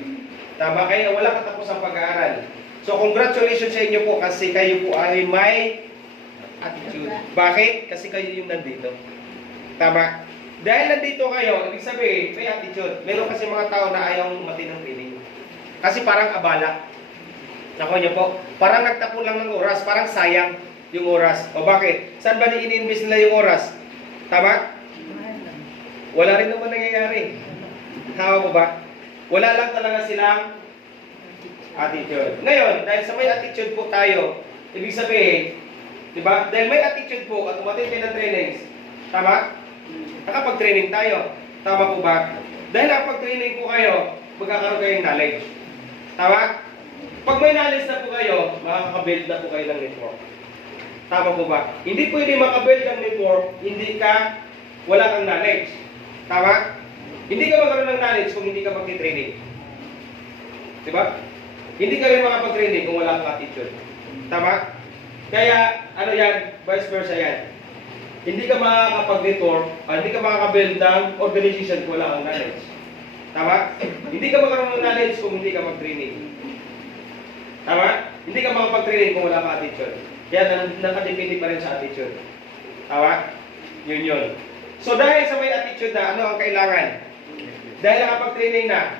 Tama? Kaya wala katapos ang pag-aaral. So congratulations sa inyo po kasi kayo po ay may attitude. Bakit? Kasi kayo yung nandito. Tama? Dahil nandito kayo, ibig sabihin, may attitude. Meron kasi mga tao na ayaw umati ng training. Kasi parang abala. Nakuha niyo po? Parang nagtapon lang ng oras, parang sayang yung oras. O bakit? Saan ba ini-invest nila yung oras? Tama? Wala rin naman nangyayari. Tama po ba? Wala lang talaga silang attitude. Ngayon, dahil sa may attitude po tayo, ibig sabihin, di ba? Dahil may attitude po at umatin kayo ng trainings, tama? Nakapag-training tayo. Tama po ba? Dahil nakapag-training po kayo, magkakaroon kayo ng knowledge. Tama? Pag may knowledge na po kayo, makakabuild na po kayo ng network. Tama po ba? Hindi pwede makabuild ng network, hindi ka, wala kang knowledge. Tama? Hindi ka magkaroon ng knowledge kung hindi ka magti-training. Diba? Hindi ka rin makapag-training kung wala kang attitude. Tama? Kaya, ano yan, vice versa yan. Hindi ka makakapag-network, hindi ka makakabuild ng organization kung wala kang knowledge. Tama? Hindi ka magkaroon ng knowledge kung hindi ka mag-training. Tama? Hindi ka makapag-training kung wala kang attitude. Kaya nakadepende pa rin sa attitude. Tama? Yun yun. So dahil sa may attitude na, ano ang kailangan? Dahil nakapag-training na,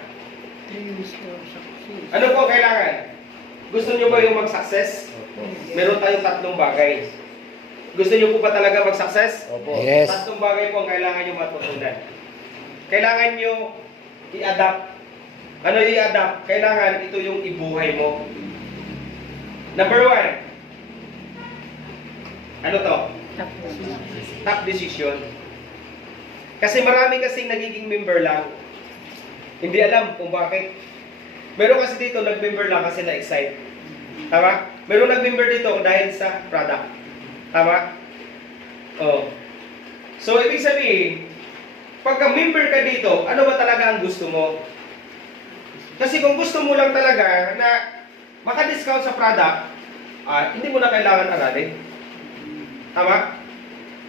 ano po ang kailangan? Gusto nyo ba yung mag-success? Meron tayong tatlong bagay. Gusto nyo po ba talaga mag-success? Yes. Tatlong bagay po ang kailangan nyo matutunan. Kailangan nyo i-adapt. Ano i-adapt? Kailangan ito yung ibuhay mo. Number 1. Ano to? Top decision. Kasi marami kasing nagiging member lang. Hindi alam kung bakit. Meron kasi dito nag-member lang kasi na-excite. Tama? Meron nag-member dito dahil sa product. Tama? Oh. So, ibig sabihin, pagka member ka dito, ano ba talaga ang gusto mo? Kasi kung gusto mo lang talaga na maka-discount sa product, hindi mo na kailangan aralin. Tama?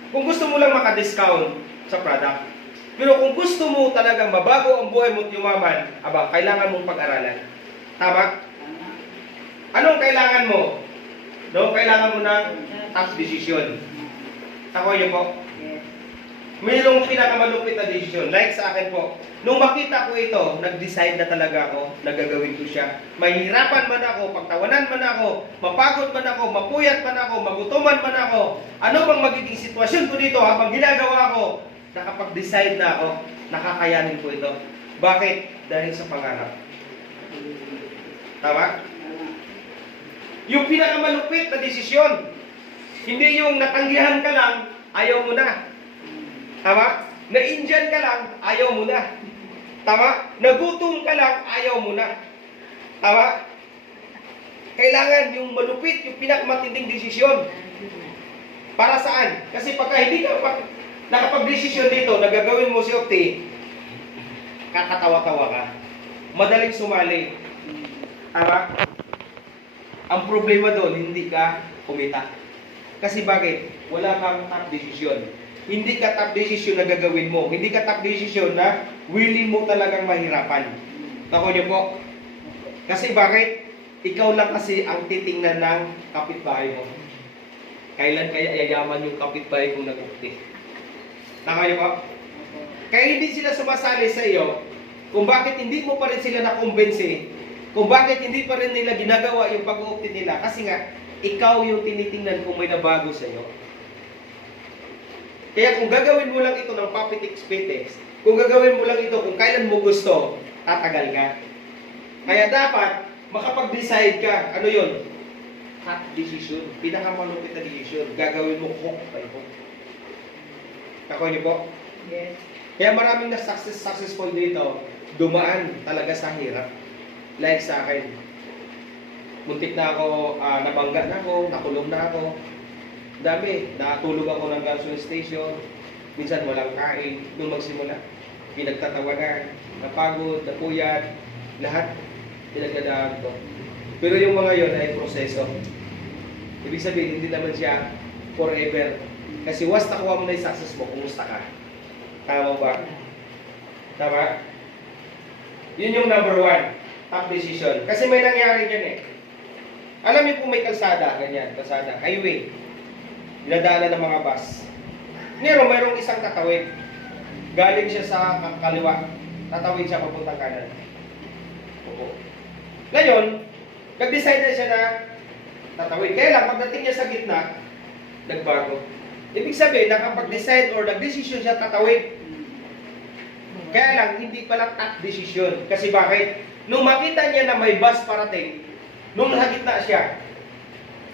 Kung gusto mo lang maka-discount sa product, pero kung gusto mo talagang mabago ang buhay mo at yumaman, kailangan mong pag-aralan. Tama? Anong kailangan mo? No, kailangan mo ng top decision. Ako yun po. Mayroong pinakamalupit na decision. Like sa akin po, nung makita ko ito, nag-decide na talaga ako, nagagawin ko siya. Mahirapan man ako, pagtawanan man ako, mapagod man ako, mapuyat man ako, magutuman man ako, ano bang magiging sitwasyon ko dito habang ginagawa ko, nakapag-decide na ako, nakakayanin ko ito. Bakit? Dahil sa pangarap. Tama? Yung pinakamalupit na desisyon, hindi yung natanggihan ka lang, ayaw mo na. Tama? Na-Indian ka lang, ayaw mo na. Tama? Nagutom ka lang, ayaw mo na. Tama? Kailangan yung malupit, yung pinakamatinding desisyon. Para saan? Kasi pagka hindi ka Nakapag-desisyon dito, nagagawin mo si Opti, kakatawa-tawa ka. Madaling sumali. Tama? Ang problema doon, hindi ka kumita. Kasi bakit? Wala kang top decision. Hindi ka top decision na gagawin mo. Hindi ka top decision na willing mo talagang mahirapan. Tako niyo po. Kasi bakit? Ikaw lang kasi ang titingnan ng kapitbahay mo. Kailan kaya yayaman yung kapitbahay kung nag-ukti? Tako niyo po. Kaya hindi sila sumasali sa iyo kung bakit hindi mo pa rin sila nakumbinsi, kung bakit hindi pa rin nila ginagawa yung pag-uukti nila. Kasi nga, ikaw yung tinitingnan kung may nabago sa iyo. Kaya kung gagawin mo lang ito ng puppet expertise, kung gagawin mo lang ito kung kailan mo gusto, tatagal ka. Kaya dapat, makapag-decide ka. Ano yun? Hot decision. Pinakamalupit na decision. Gagawin mo hook by hook. Ako niyo po? Yes. Kaya maraming na successful dito, dumaan talaga sa hirap. Like sa akin. Muntik na ako, nabangga na ako, nakulong na ako. Dami, nakatulog ako ng gasoline station. Minsan walang kain. Nung magsimula, pinagtatawanan, napagod, napuyat, lahat pinagdadaan ko. Pero yung mga yon ay proseso. Ibig sabihin, hindi naman siya forever. Kasi once nakuha mo na yung success mo, kumusta ka? Tama ba? Tama? Yun yung number one, top decision. Kasi may nangyari dyan eh. Alam niyo po may kalsada, ganyan, kalsada, highway. Dinadaanan ng mga bus. Mayroong isang tatawid. Galing siya sa kaliwa. Tatawid siya papuntang kanan. Oo. Ngayon, nag-decide na siya na tatawid. Kaya lang, pagdating niya sa gitna, nagbago. Ibig sabihin, nakapag-decide or nag-decision siya tatawid. Kaya lang, hindi pala top decision. Kasi bakit? Nung makita niya na may bus parating, nung nasa gitna siya,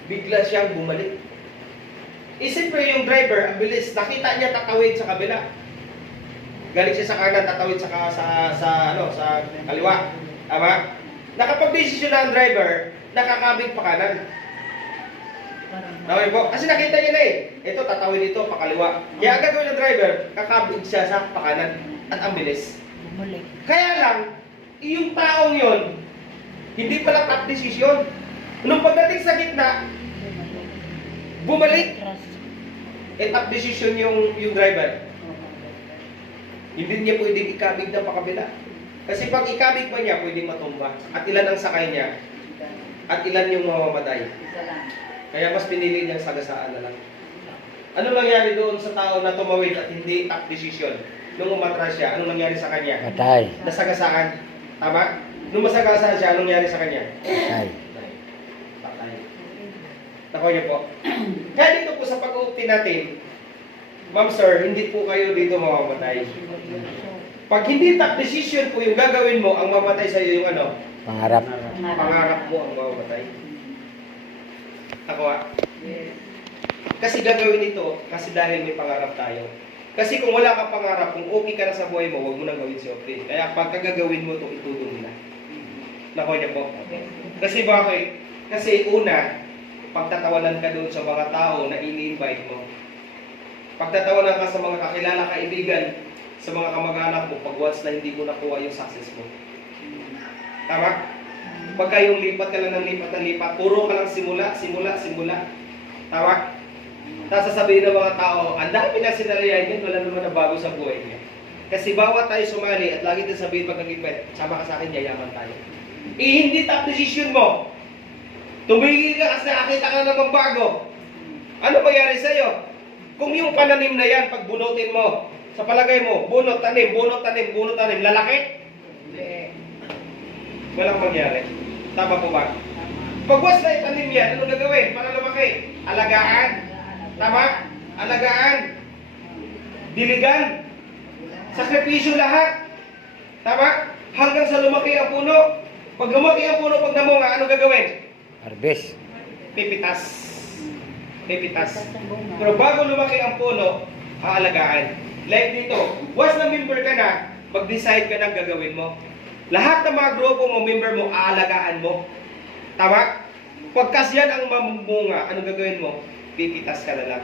bigla siyang bumalik. Isipin yung driver, ang bilis, nakita niya tatawid sa kabila. Galing siya sa kanan, tatawid sa kaliwa. Tama? Nakapag-desisyon na ang driver, nakakabig pa kanan. Tama po? Kasi nakita niya na eh. Ito, tatawid ito, pakaliwa. Kaya ang gagawin ng driver, kakabig siya sa pakanan. At ang bilis. Bumalik. Kaya lang, yung taong yon, hindi pala top decision. Nung pagdating sa gitna, bumalik. Top decision yung driver. Hindi niya pwedeng ikabig na pakabila. Kasi pag ikabig pa niya, pwedeng matumba. At ilan ang sakay niya. At ilan yung mamamatay. Kaya mas pinili niyang sagasaan na lang. Ano nangyari doon sa tao na tumawid at hindi top decision? Nung umatras siya, anong nangyari sa kanya? Patay. Nasagasaan. Tama? Nung masagasaan siya, anong nangyari sa kanya? Patay. Patay. Nako niyo po. Kaya dito po sa pag-uukti natin, ma'am sir, hindi po kayo dito mamamatay. Pag hindi top decision po yung gagawin mo, ang mamatay sa iyo yung ano? Pangarap. Pangarap mo ang mamamatay. Ako Kasi gagawin ito kasi dahil may pangarap tayo. Kasi kung wala kang pangarap, kung okay ka na sa buhay mo, huwag mo nang gawin si Opti. Kaya pagka gagawin mo ito, itulong nila. Nako niya po. Kasi bakit? Kasi una, pagtatawanan ka doon sa mga tao na ini-invite mo. Pagtatawanan ka sa mga kakilala, kaibigan, sa mga kamag-anak mo, pag once na hindi mo nakuha yung success mo. Tama? Pagka yung lipat ka lang ng lipat, puro ka lang simula. Tama? Tapos sasabihin ng mga tao, ang dami na sinarayan yun, wala naman na bago sa buhay niya. Kasi bawat tayo sumali at lagi din sabihin pag nag-invite, sama ka sa akin, yayaman tayo. Hindi top decision mo. Tumigil ka kasi nakakita ka naman bago. Ano mangyari sa'yo? Kung yung pananim na yan, pag bunutin mo, sa palagay mo, bunot, tanim, lalaki? Hindi. Walang mangyari. Tama po ba? Pag was na itanim yan, ano gagawin para lumaki? Alagaan. Tama? Alagaan. Diligan. Sakripisyo lahat. Tama? Hanggang sa lumaki ang puno. Pag lumaki ang puno, pag namunga, ano gagawin? Harvest. Pipitas. Pero bago lumaki ang puno, aalagaan. Like dito, once na member ka na, mag-decide ka na gagawin mo. Lahat ng mga grupo mo, member mo, aalagaan mo. Tama? Pagkas yan ang mamunga, anong gagawin mo? Pipitas ka na lang.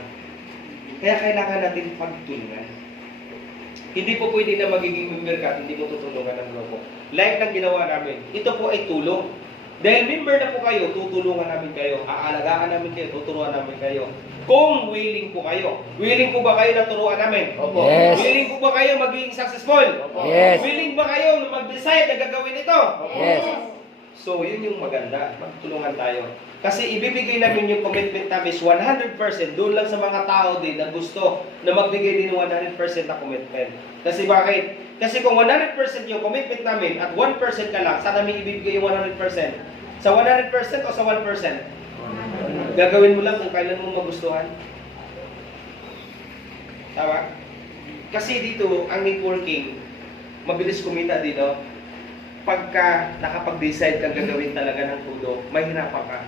Kaya kailangan natin pagtulungan. Hindi po pwede na magiging member ka at hindi mo tutulungan ng grupo. Like ng ginawa namin, ito po ay tulong. Dahil member na po kayo, tutulungan namin kayo, aalagaan namin kayo, tuturuan namin kayo. Kung willing po kayo. Willing po ba kayo na turuan namin? Opo. Yes. Willing po ba kayo maging successful? Yes. Willing ba kayo na mag-decide na gagawin ito? Yes. So, yun yung maganda. Magtulungan tayo. Kasi ibibigay namin yung commitment namin is 100% doon lang sa mga tao din na gusto na magbigay din ng 100% na commitment. Kasi bakit? Kasi kung 100% yung commitment namin at 1% ka lang, saan namin ibibigay yung 100%? Sa 100% o sa 1%? Gagawin mo lang kung kailan mo magustuhan. Tama? Kasi dito, ang networking, mabilis kumita dito. Pagka nakapag-decide kang gagawin talaga ng todo, mahirapan ka.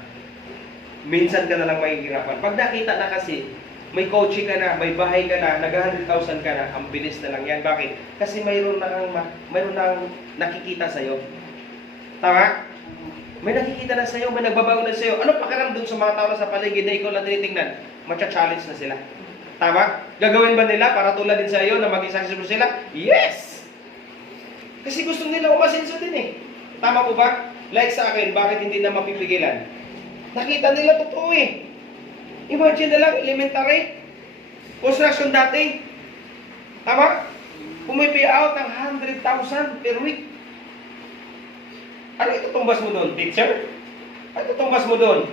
Minsan ka na lang mahihirapan. Pag nakita na kasi, may coaching ka na, may bahay ka na, nag-100,000 ka na, ang bilis na lang yan. Bakit? Kasi mayroon nang nakikita sa'yo. Tama? May nakikita na sa'yo, may nagbabago na sa'yo. Ano pakiramdam sa mga tao na sa paligid na ikaw lang tinitingnan? Matcha-challenge na sila. Tama? Gagawin ba nila para tulad din sa'yo na maging successful sila? Yes! Kasi gusto nila umasenso din eh. Tama po ba? Like sa akin, bakit hindi na mapipigilan? Nakita nila totoo eh. Imagine na lang, elementary, construction dati. Tama? Pumipay out ng 100,000 per week. Ano itutumbas mo doon? Teacher? Ano itutumbas mo doon?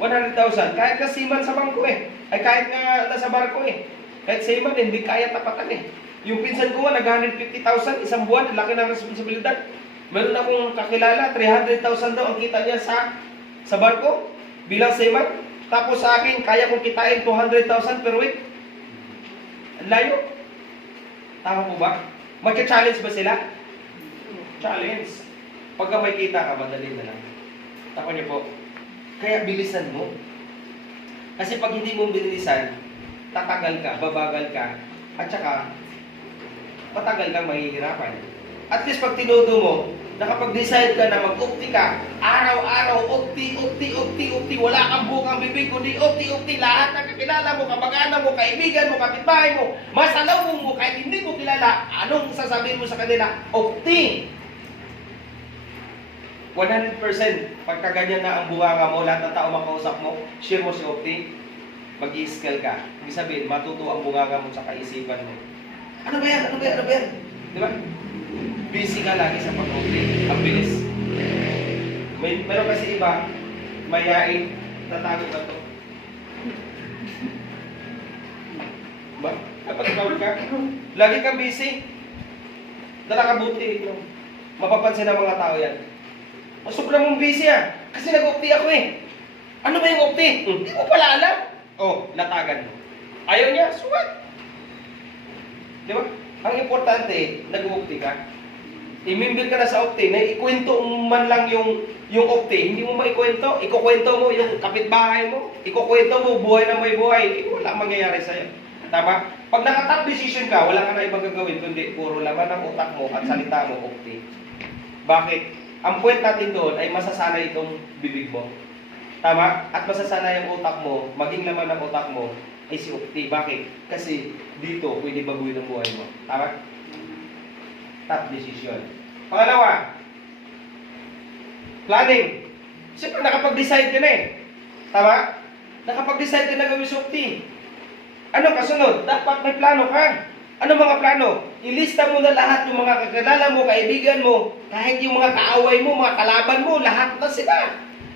100,000. Kahit na seaman sa bangko eh. Ay kahit nga nasa barko eh. Kahit seaman, hindi kaya tapatan eh. Yung pinsan ko nga, nag-150,000 isang buwan, laki ng responsibilidad. Meron akong kakilala, 300,000 daw ang kita niya sa barko bilang seaman. Tapos sa akin, kaya kong kitain 200,000 per week. Ang layo. Tama po ba? Magka-challenge ba sila? Challenge. Pagka may kita ka, madali na lang. Tako niyo po. Kaya bilisan mo. Kasi pag hindi mo bilisan, tatagal ka, babagal ka, at saka matagal kang mahihirapan. At least pag tinudo mo, nakapag-decide ka na mag-opti ka, araw-araw, opti, wala kang bukang bibig, kundi opti, lahat ng kakilala mo, kamag-anak mo, kaibigan mo, kapitbahay mo, masalawong mo, kahit hindi mo kilala, anong sasabihin mo sa kanila? Opti! 100% pagka ganyan na ang bunganga mo, lahat ng tao makausap mo, share mo si opti, mag-i-skill ka. Ibig sabihin, matuto ang bunganga mo sa kaisipan mo. Ano ba yan? Di ba? Busy ka lagi sa pag-opti. Ang bilis. Meron kasi iba, mayain, tatago ka to. Ba? Dapat ikaw ka. Lagi kang busy. Nalakabuti. Mapapansin ng mga tao yan. Sobrang mong busy ah. Kasi nag-opti ako eh. Ano ba yung opti? Hindi ko pala alam. Oh, natagan mo. Ayaw niya, suwat. Di ba? Ang importante, nag-opti ka. I-member ka na sa opti, na ikwento man lang yung opti. Hindi mo maikwento, ikukwento mo yung kapitbahay mo, ikukwento mo buhay na may buhay. Wala mangyayari sa'yo. Tama? Pag nakatap decision ka, wala ka na ibang gagawin, kundi puro laman ng utak mo at salita mo, opti. Bakit? Ang point natin doon ay masasanay itong bibig mo. Tama? At masasanay ang utak mo, maging laman ng utak mo, ay si opti. Bakit? Kasi dito, pwede baguhin ang buhay mo. Tama? Top decision. Pangalawa, planning. Siyempre, nakapag-decide ka na eh. Tama? Nakapag-decide ka na gawin si opti. Ano kasunod? Dapat may plano ka. Ano mga plano? Ilista mo na lahat yung mga kakilala mo, kaibigan mo, kahit yung mga kaaway mo, mga kalaban mo, lahat na sila.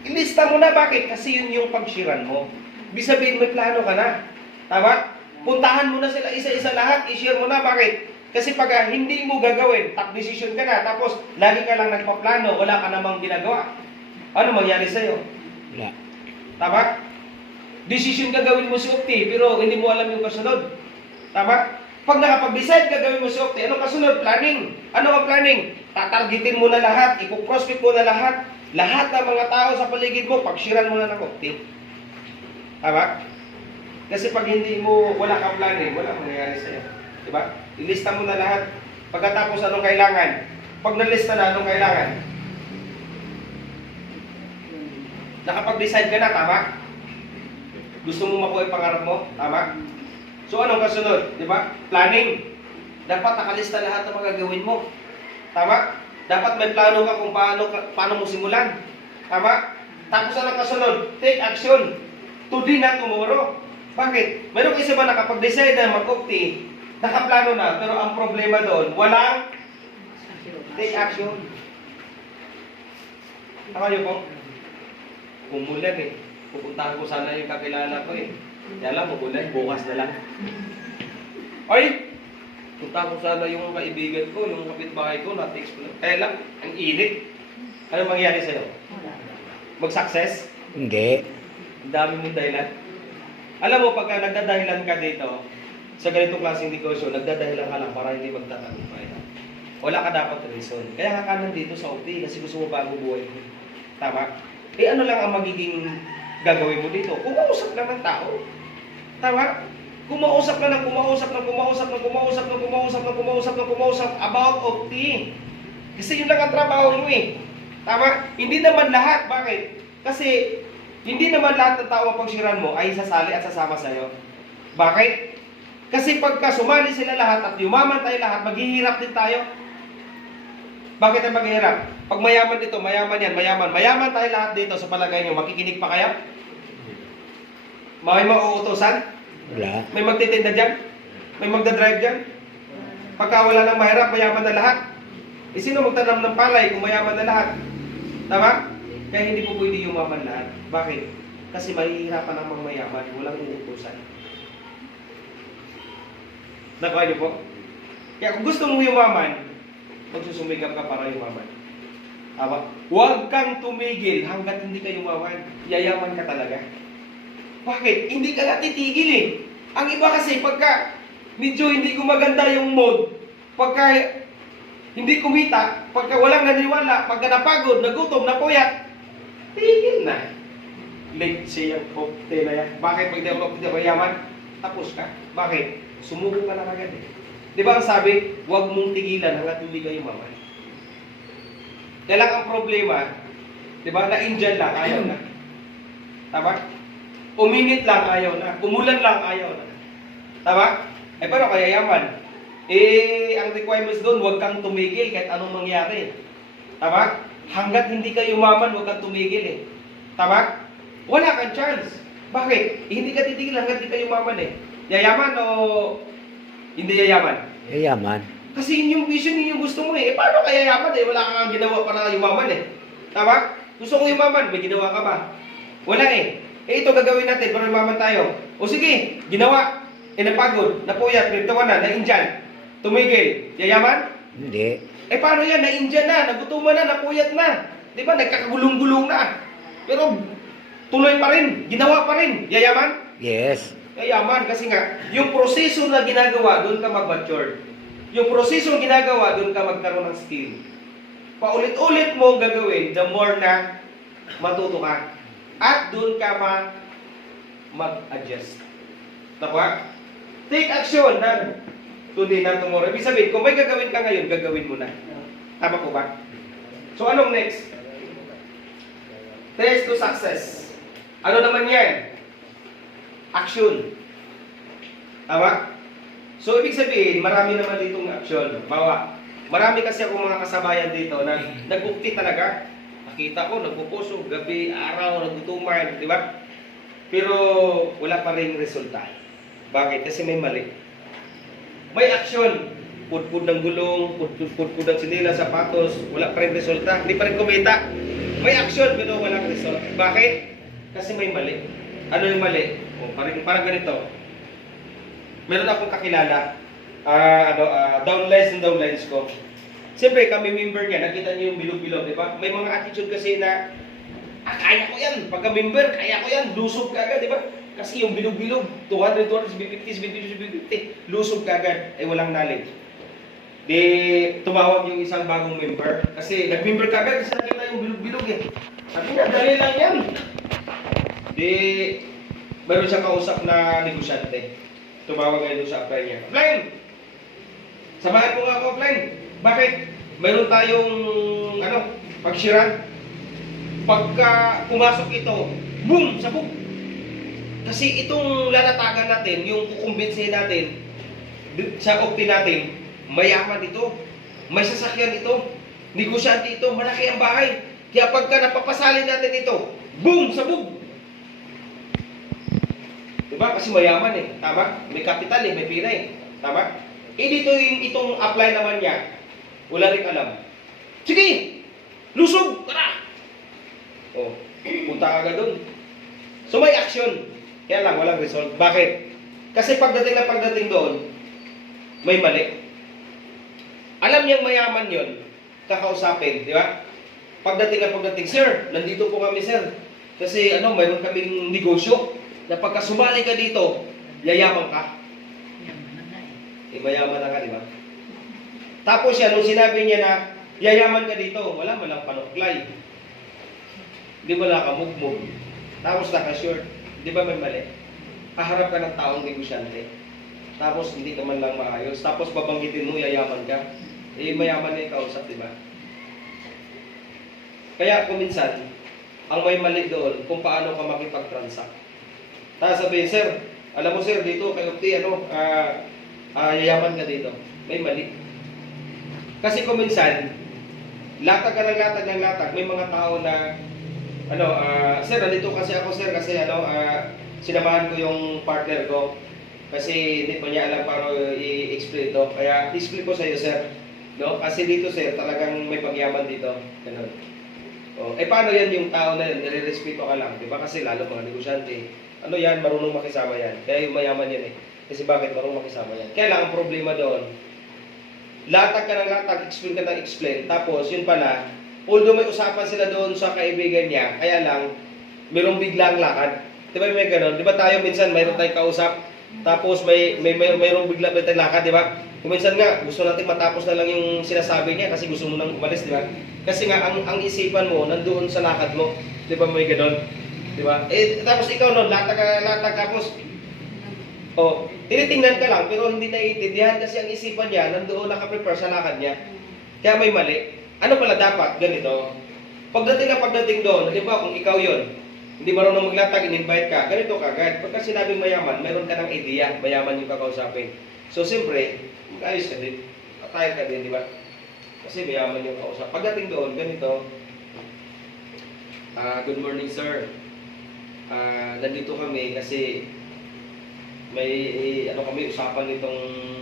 Ilista mo na. Bakit? Kasi yun yung pagsiran mo. Ibig sabihin, may plano ka na. Tama? Puntahan mo na sila isa-isa lahat, i-share mo na. Bakit? Kasi pag hindi mo gagawin, top decision ka na, tapos lagi ka lang nagpaplano, wala ka namang ginagawa. Ano mangyari sa'yo? Wala. Tama? Decision gagawin mo si opti, pero hindi mo alam yung kasunod. Tama? Pag nakapag-decide gagawin mo si opti, ano kasunod? Planning. Ano ang planning? Tatargetin mo na lahat, ipo-prospect mo na lahat, lahat ng mga tao sa paligid mo, pagsiran mo na ng opti. Tama? Kasi pag hindi mo, wala kang planning, wala mangyayari sa'yo. Diba? Ilista mo na lahat. Pagkatapos anong kailangan? Pag nalista na, anong kailangan? Nakapag-decide ka na, tama? Gusto mo makuha yung pangarap mo, tama? So anong kasunod? Di ba? Planning. Dapat nakalista lahat ng mga gawin mo. Tama? Dapat may plano ka kung paano mo simulan. Tama? Tapos anong kasunod? Take action. Today na tomorrow. Bakit? Meron isa ba nakapag-decide na mag-opti, nakaplano na, pero ang problema doon, walang take action. Tama niyo po? Umulan eh. Pupuntahan ko sana yung kakilala ko eh. Kaya lang, umulan. Bukas na lang. Ay! Punta ko sana yung kaibigan ko, yung kapitbahay ko, na-text ko lang. Kaya lang, ang init. Ano mangyari sa'yo? Mag-success? Hindi. Ang dami mong dahilan. Alam mo, pagka nagdadahilan ka dito, sa ganitong klaseng negosyo, nagdadahilan ka lang para hindi magtatagumpay. Wala ka dapat reason. Kaya ka nandito sa OP kasi gusto mo bago buhay mo. Tama? Eh ano lang ang magiging gagawin mo dito? Kumausap lang ng tao. Tama? Kumausap lang ng kumausap about OP. Kasi yun lang ang trabaho mo eh. Tama? Hindi naman lahat. Bakit? Kasi hindi naman lahat ng tao ang pagsiran mo ay sasali at sasama sa'yo. Bakit? Kasi pagka sumali sila lahat at yumaman tayo lahat, maghihirap din tayo. Bakit ang maghihirap? Pag mayaman dito, mayaman yan, mayaman tayo lahat dito sa palagay nyo, makikinig pa kaya? May mauutosan? Wala. May magtitinda dyan? May magdadrive dyan? Pagka wala nang mahirap, mayaman na lahat. E sino magtanam ng palay kung mayaman na lahat? Tama? Kaya hindi po pwede yumaman lahat. Bakit? Kasi mahihirapan ang mga mayaman, walang uutusan. Nakuha niyo po? Kaya kung gusto mo yumaman, magsusumikap ka para yumaman. Tama? Huwag kang tumigil hanggat hindi ka yumaman. Yayaman ka talaga. Bakit? Hindi ka na titigil eh. Ang iba kasi pagka medyo hindi gumaganda yung mood, pagka hindi kumita, pagka walang naniwala, pagka napagod, nagutom, napuyat, tigil na. Late siyang cocktail na yan. Bakit pag di ba yaman? Tapos ka. Bakit? Sumuko ka na agad eh. Di ba ang sabi, huwag mong tigilan hanggat hindi kayo yumaman. Kaya lang ang problema, di ba, na-Indian lang, ayaw na. Tama? Uminit lang, ayaw na. Umulan lang, ayaw na. Tama? Eh, paano kaya yaman? Eh, ang requirements doon, huwag kang tumigil kahit anong mangyari. Tama? Hanggat hindi ka yumaman, huwag kang tumigil eh. Tama? Wala kang chance. Bakit? Eh, hindi ka titigil hanggat hindi ka yumaman eh. Yayaman o hindi yayaman? Yayaman. Kasi yun yung vision, yun yung gusto mo eh. Eh, paano kaya yaman eh? Wala kang ginawa para yumaman eh. Tama? Gusto ko yumaman, may ginawa ka ba? Wala eh. Eh, ito gagawin natin para yumaman tayo. O sige, ginawa. Eh, napagod, napuyat, pinagtawa na, na-Indian. Tumigil. Yayaman? Hindi. Eh, paano yan? Na-Indian na, nagutuman na, napuyat na. Di ba? Nagkakagulong-gulong na. Pero, tuloy pa rin. Ginawa pa rin. Yayaman? Yes. Yayaman. Kasi nga, yung proseso na ginagawa, doon ka mag-mature. Yung proseso na ginagawa, doon ka magkaroon ng skill. Paulit-ulit mo gagawin, the more na matuto ka. At doon ka mag-adjust. Nakuha? Take action na today na tomorrow. Ibig sabihin, kung may gagawin ka ngayon, gagawin mo na. Tama ko ba? So, anong next? Test to success. Ano naman yan? Action. Tama? So, ibig sabihin, marami naman ditong action. Bawa, marami kasi akong mga kasabayan dito na nag-ukti talaga. Nakita ko, nagpupuso, gabi, araw, nagtutuman, di ba? Pero, wala pa rin resulta. Bakit? Kasi may mali. May action. Pudpud ng gulong, pudpud ng sinila, sapatos, wala pa rin resulta. Hindi pa rin kumita. May action, pero walang result. Bakit? Kasi may mali. Ano yung mali? O, parang ganito. Meron akong kakilala, downlines ko. Siyempre, kami member niya, nakita niyo yung bilog-bilog, di ba? May mga attitude kasi na, kaya ko yan. Pagka member, kaya ko yan. Lusog ka agad, di ba? Kasi yung bilog-bilog, 200, 250, 50, lusog ka agad. Eh, walang knowledge. Di, tumawag yung isang bagong member. Kasi nag-member ka agad, kasi nakita yung bilog-bilog eh. Sabi niya, dali lang yan. Di, meron siyang kausap na negosyante. Tumawag ngayon sa apply niya. Apply! Samahan mo nga ako, apply. Bakit? Meron tayong, pagsiran. Pagka pumasok ito, boom! Sabog! Kasi itong lalatagan natin, yung kukumbinsihin natin sa opti natin, mayaman ito, may sasakyan ito, negosyante ito, malaki ang bahay. Kaya pagka napapasalin natin ito, boom! Sabog! Diba? Kasi mayaman eh. Tama? May kapital eh, may pira eh. Tama? Eh dito yung itong apply naman niya, wala rin alam. Sige! Lusog! Tara! Oh, punta ka agad doon. So may action. Kaya lang, walang result. Bakit? Kasi pagdating doon, may mali. Alam niyang mayaman yon, kakausapin, di ba? Pagdating, sir, nandito po kami, sir. Kasi mayroon kaming negosyo na pagka sumali ka dito, yayaman ka. Mayaman na nga, di ba? Tapos yan, nung sinabi niya na yayaman ka dito, wala man lang panuklay. Di ba nakamugmug? Tapos naka-short. Di ba may mali? Kaharap ka ng taong negosyante. Tapos hindi ka man lang maayos. Tapos babanggitin mo, yayaman ka. Eh, mayaman na yung kausap, di ba? Kaya kung minsan, ang may mali doon, kung paano ka makipag-transact. Tapos sabihin, sir, alam mo sir, dito kay Opti, yayaman ka dito. May mali. Kasi kung minsan, latag ka ng latag, may mga tao na sir, nandito kasi ako sir kasi sinamahan ko yung partner ko kasi hindi pa niya alam paano i-explain to. Kaya i-explain ko sa iyo sir. No? Kasi dito sir, talagang may pagyaman dito. Ganun. Oh, paano yan yung tao na yun? Nire-respeto ka lang. Diba? Kasi lalo mga negosyante. Yan? Marunong makisama yan. Kaya yung mayaman yan eh. Kasi bakit marunong makisama yan? Kaya lang ang problema doon, latag ka ng latag, explain ka ng explain. Tapos yun pala, although may usapan sila doon sa kaibigan niya, kaya lang, mayroong biglang lakad. Di ba may ganun? Di ba tayo minsan, mayroon tayong kausap, tapos mayroong biglang tayong lakad, di ba? Kung minsan nga, gusto natin matapos na lang yung sinasabi niya kasi gusto mo nang umalis, di ba? Kasi nga, ang isipan mo, nandoon sa lakad mo. Di ba may ganun? Di ba? Tapos ikaw no, latag, tapos, tinitingnan ka lang, pero hindi naiintindihan kasi ang isipan niya, nandoon nakaprepare sa lakad niya. Kaya may mali. Ano pala dapat? Ganito. Pagdating doon, halimbawa kung ikaw yon, hindi marunong maglatag, in-invite ka, ganito kagad. Pagka sinabing mayaman, mayroon ka ng idea, mayaman yung kakausapin. So, siyempre, mag-ayos ka din. Patayal ka din, di ba? Kasi mayaman yung kausap. Pagdating doon, ganito, good morning, sir. Nandito kami kasi may, kami usapan nitong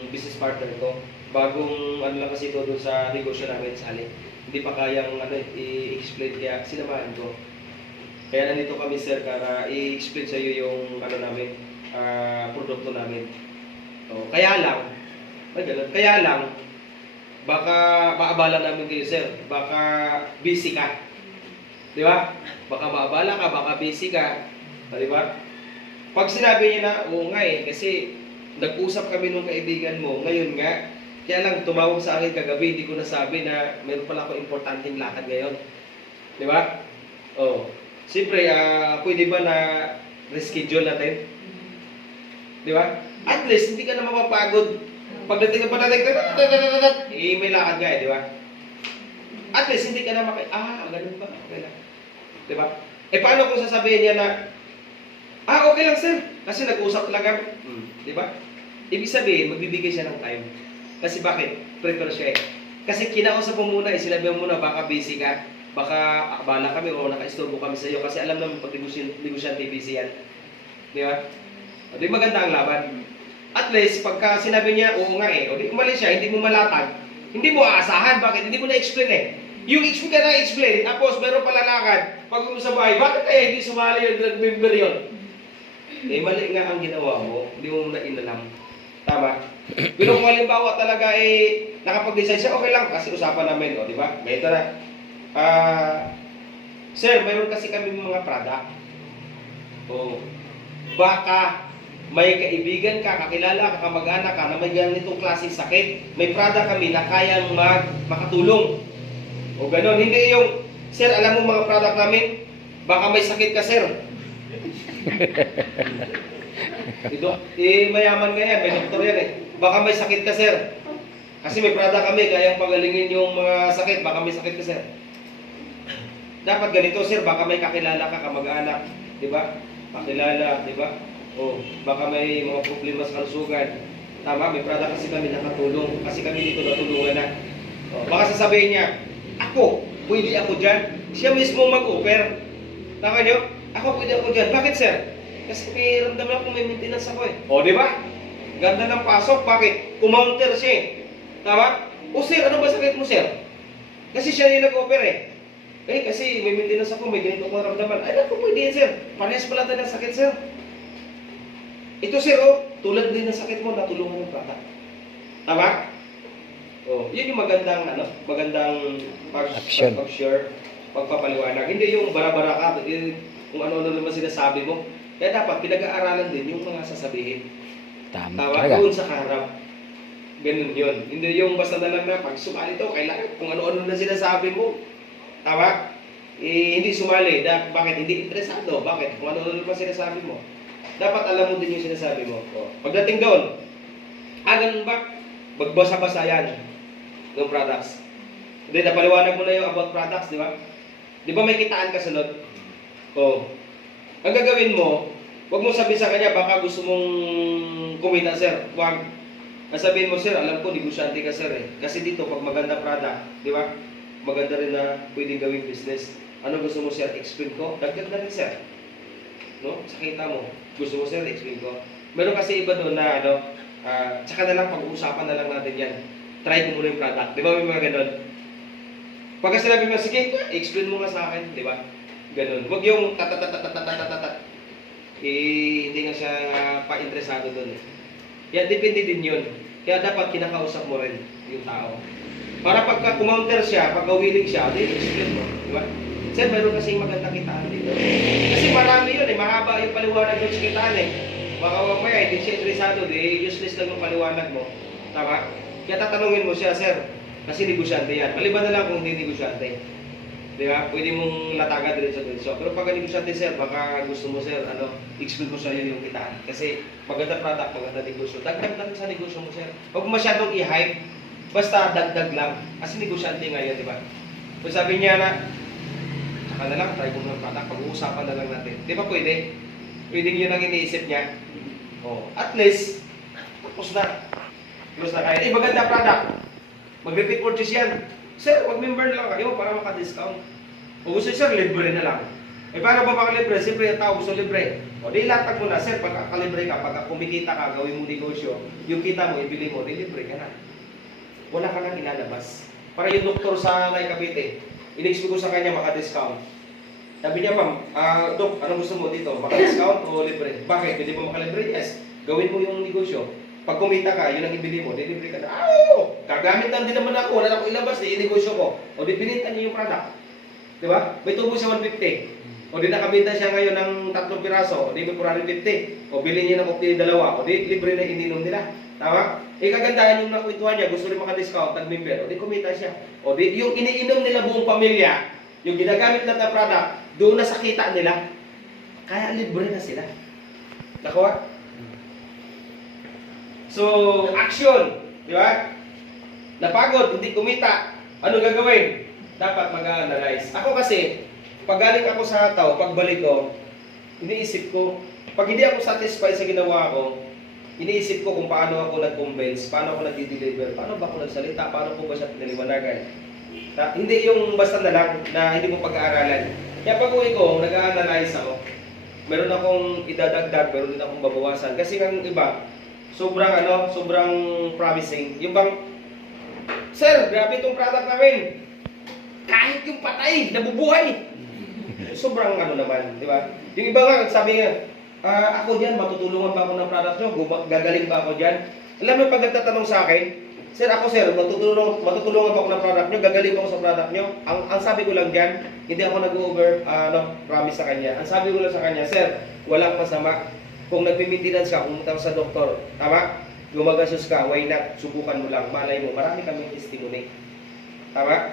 business partner ko. Bagong, lang kasi ito doon sa negosyo namin sa Ali. Hindi pa kayang i-explain kaya sinamahan ko. Kaya nandito kami sir para i-explain sa iyo yung namin, produkto namin. Kaya lang, baka maabala namin kayo sir. Baka busy ka. Di ba? Baka maabala ka, baka busy ka. Di ba? Pag sinabi niya na, oo nga kasi nag-usap kami nung kaibigan mo, ngayon nga, kaya lang tumawag sa akin kagabi, hindi ko nasabi na meron pala ako importanteng lakad ngayon. Di ba? Siyempre, pwede ba na reschedule natin? Di ba? At least, hindi ka na mapapagod. Pagdating may lakad ka di ba? At least, hindi ka na ganun ba? Okay lang. Di ba? Paano kung sasabihin niya na, okay lang sir, kasi nag-usap talaga. Di ba? Ibig sabihin, magbibigay siya ng time. Kasi bakit? Prepare siya eh. Kasi kinausap mo muna, sinabi mo muna, baka busy ka, baka akbala kami o naka-istorbo kami sa iyo kasi alam naman pag negosyante busy yan. Di ba? Di maganda ang laban. At least, pagka sinabi niya, oo nga o di umalis siya, hindi mo malatag, hindi mo aasahan. Bakit? Hindi mo na-explain eh. Yung explain ka na-explain, tapos meron pala lakad, pag sa bahay, bakit kaya hindi sumali yung member yun? Mali nga ang ginawa mo, hindi mo na inalam. Tama? Pero kung halimbawa talaga nakapag-decide siya, okay lang kasi usapan namin, di ba? Ganito na. Sir, mayroon kasi kami mga product. Baka may kaibigan ka, kakilala ka, kamag-anak ka na may ganitong klaseng sakit. May product kami na kayang makatulong. Ganon. Hindi yung, sir, alam mo mga product namin, baka may sakit ka, sir. Mayaman nga yan, may doktor yan Baka may sakit ka sir. Kasi may product kami, kayang pagalingin yung mga sakit, baka may sakit ka sir. Dapat ganito sir, baka may kakilala ka, kamag-anak, di ba? Kakilala, di ba? Baka may mga problema sa kalusugan. Tama, may product kasi kami nakatulong. Kasi kami dito natulungan na. Baka sasabihin niya, ako, pwede ako dyan. Siya mismo mag-offer. Tama niyo? Ako pwede ako dyan. Bakit, sir? Kasi may ramdaman ako may maintenance ako eh. Di ba? Ganda ng pasok. Bakit? Kumounter siya eh. Tama? Sir, ano ba sakit mo, sir? Kasi siya yung nag-offer eh. Kasi may maintenance ako, may ganito akong ramdaman. Ay, naku, pwede yan, sir. Parehas pala tayo ng sakit, sir. Ito, sir, tulad din ng sakit mo, natulungan ng bata. Tama? Yun yung magandang Action. pag-share, pagpapaliwanag. Hindi yung bara-bara ka, kung ano-ano naman sinasabi mo. Kaya dapat pinag-aaralan din yung mga sasabihin. Tama Tama? talaga. Doon sa kaharap. Ganun yun. Hindi yung basta na lang na pag sumali to, kailangan kung ano-ano na sinasabi mo. Tama? Hindi sumali. Bakit? Hindi interesado. Bakit? Kung ano-ano naman sinasabi mo. Dapat alam mo din yung sinasabi mo. Pagdating doon, ganun ba? Magbasa-basa yan ng products. Hindi, napaliwanag mo na yung about products, di ba? Di ba may kitaan ka sunod? Ang gagawin mo, huwag mo sabihin sa kanya, baka gusto mong kumita, sir. Huwag. Sabihin mo, sir, alam ko, negosyante ka, sir, eh. Kasi dito, pag maganda product, di ba? Maganda rin na pwedeng gawing business. Ano gusto mo, sir? Explain ko? Dagdag na rin, sir. No? Sa kita mo. Gusto mo, sir? Explain ko. Meron kasi iba doon na, tsaka na lang, pag-uusapan na lang natin yan. Try ko muna yung product. Di ba may mga ganun? Pagka sinabi mo, sige, explain mo nga sa akin. Di ba? Ganun. Huwag yung tatatatatatatatat. Hindi nga siya pa-interesado doon. Yan, depende din yun. Kaya dapat kinakausap mo rin yung tao. Para pagka kumounter siya, pagka willing siya, di explain mo. Di ba? Sir, meron kasing magandang kitaan dito. Kasi marami yun eh. Mahaba yung paliwanag doon sa kitaan eh. Baka mamaya, hindi siya interesado. Di useless lang yung paliwanag mo. Tama? Kaya tatanungin mo siya, sir. Kasi negosyante yan. Maliban na lang kung hindi negosyante. Di ba? Pwede mong latagan din sa diretso. Pero pag negosyante, sir, baka gusto mo, sir, explain mo sa iyo yung kitaan. Kasi maganda product, maganda negosyo. Dagdag na rin sa negosyo mo, sir. Huwag masyadong i-hype. Basta dagdag lang. Kasi negosyante ngayon, di ba? Kung sabi niya na, saka na lang, try ko ng product, pag-uusapan na lang natin. Di ba pwede? Pwede yun ang iniisip niya. At least, tapos na. Close na kaya. Maganda product. Mag-repeat purchase yan. Sir, mag-member na lang kayo para maka-discount. O gusto sir, libre na lang. Paano ba makalibre? Siyempre, yung tao gusto libre. Di latag mo na, sir, pagka-kalibre ka, pagka kumikita ka, gawin mo negosyo, yung kita mo, ibili mo, libre ka na. Wala ka nang ilalabas. Para yung doktor sa Cavite, in-explain ko sa kanya maka-discount. Sabi niya, ma'am, Dok, anong gusto mo dito? Maka-discount o libre? Bakit? Hindi mo makalibre? Yes. Gawin mo yung negosyo. Pag kumita ka, yun ang ibili mo, delivery ka na. Gagamit lang din naman ako, wala na akong ilabas, i-negosyo ko. Di binenta niyo yung product. Di ba? May tubo siya 150. Di nakabenta siya ngayon ng 3 piraso, di may 450. Bilhin niya ng cocktail 2, di libre na ininom nila. Tama? Kagandahan yung nakwentuhan niya, gusto rin maka-discount, tag-member, di kumita siya. Di yung iniinom nila buong pamilya, yung ginagamit lang na product, doon na sa kita nila. Kaya libre na sila. Nakuha? So, action. Di ba? Napagod, hindi kumita. Ano gagawin? Dapat mag-analyze. Ako kasi, pag galing ako sa tao, pagbalik ko, iniisip ko, pag hindi ako satisfied sa ginawa ko, iniisip ko kung paano ako nag-convince, paano ako nag-deliver, paano ba ako nagsalita, paano ko ba siya pinaliwanagan. Hindi yung basta na lang na hindi mo pag-aaralan. Kaya pag uwi ko, nag-analyze ako. Meron akong idadagdag, meron din akong babawasan. Kasi ng iba, sobrang promising. Yung bang, sir, grabe itong product namin. Kahit yung patay, nabubuhay. Sobrang naman, di ba? Yung iba nga, sabi nga, ako dyan, matutulungan ba ako ng product nyo? Gagaling ba ako dyan? Alam mo, pag nagtatanong sa akin, sir, matutulungan ba ako ng product nyo? Gagaling ba ako sa product nyo? Ang sabi ko lang dyan, hindi ako nag-over, promise sa kanya. Ang sabi ko lang sa kanya, sir, walang masama. Kung nagme-maintenance ka, pumunta ka sa doktor, tama? Gumagasos ka, why not? Subukan mo lang, malay mo, marami kami testimony. Tama?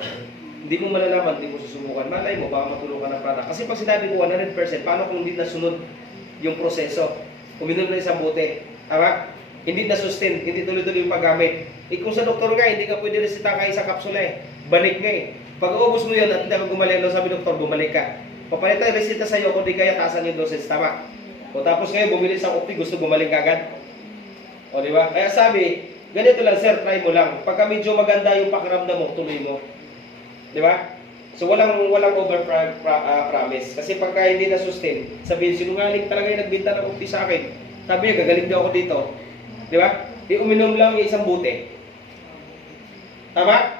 Hindi mo malalaman, hindi mo susubukan. Malay mo, baka matulong ka ng product. Kasi pag sinabi ko 100%, paano kung hindi nasunod yung proseso? Uminom na isang bote, tama? Hindi na-sustain, hindi tuloy-tuloy yung paggamit. Kung sa doktor nga, hindi ka pwede resita ka isang kapsula eh. Balik nga eh. Pag ubos mo yun at hindi ka gumaling, sabi doktor, bumalik ka. Papalitan resita sa'yo kung di kaya taasan yung doses, tama? O tapos ngayon, bumili sa OP, gusto gumaling kagad. O di ba? Kaya sabi, ganito lang sir, try mo lang. Pagka medyo maganda yung pakiramdam mo, tuloy mo. Di ba? So walang over promise. Kasi pagka hindi na sustain, sabihin, sinungaling talaga yung nagbinta ng OP sa akin. Sabi niya, gagaling daw ako dito. Di ba? Uminom lang yung isang buti. Tama?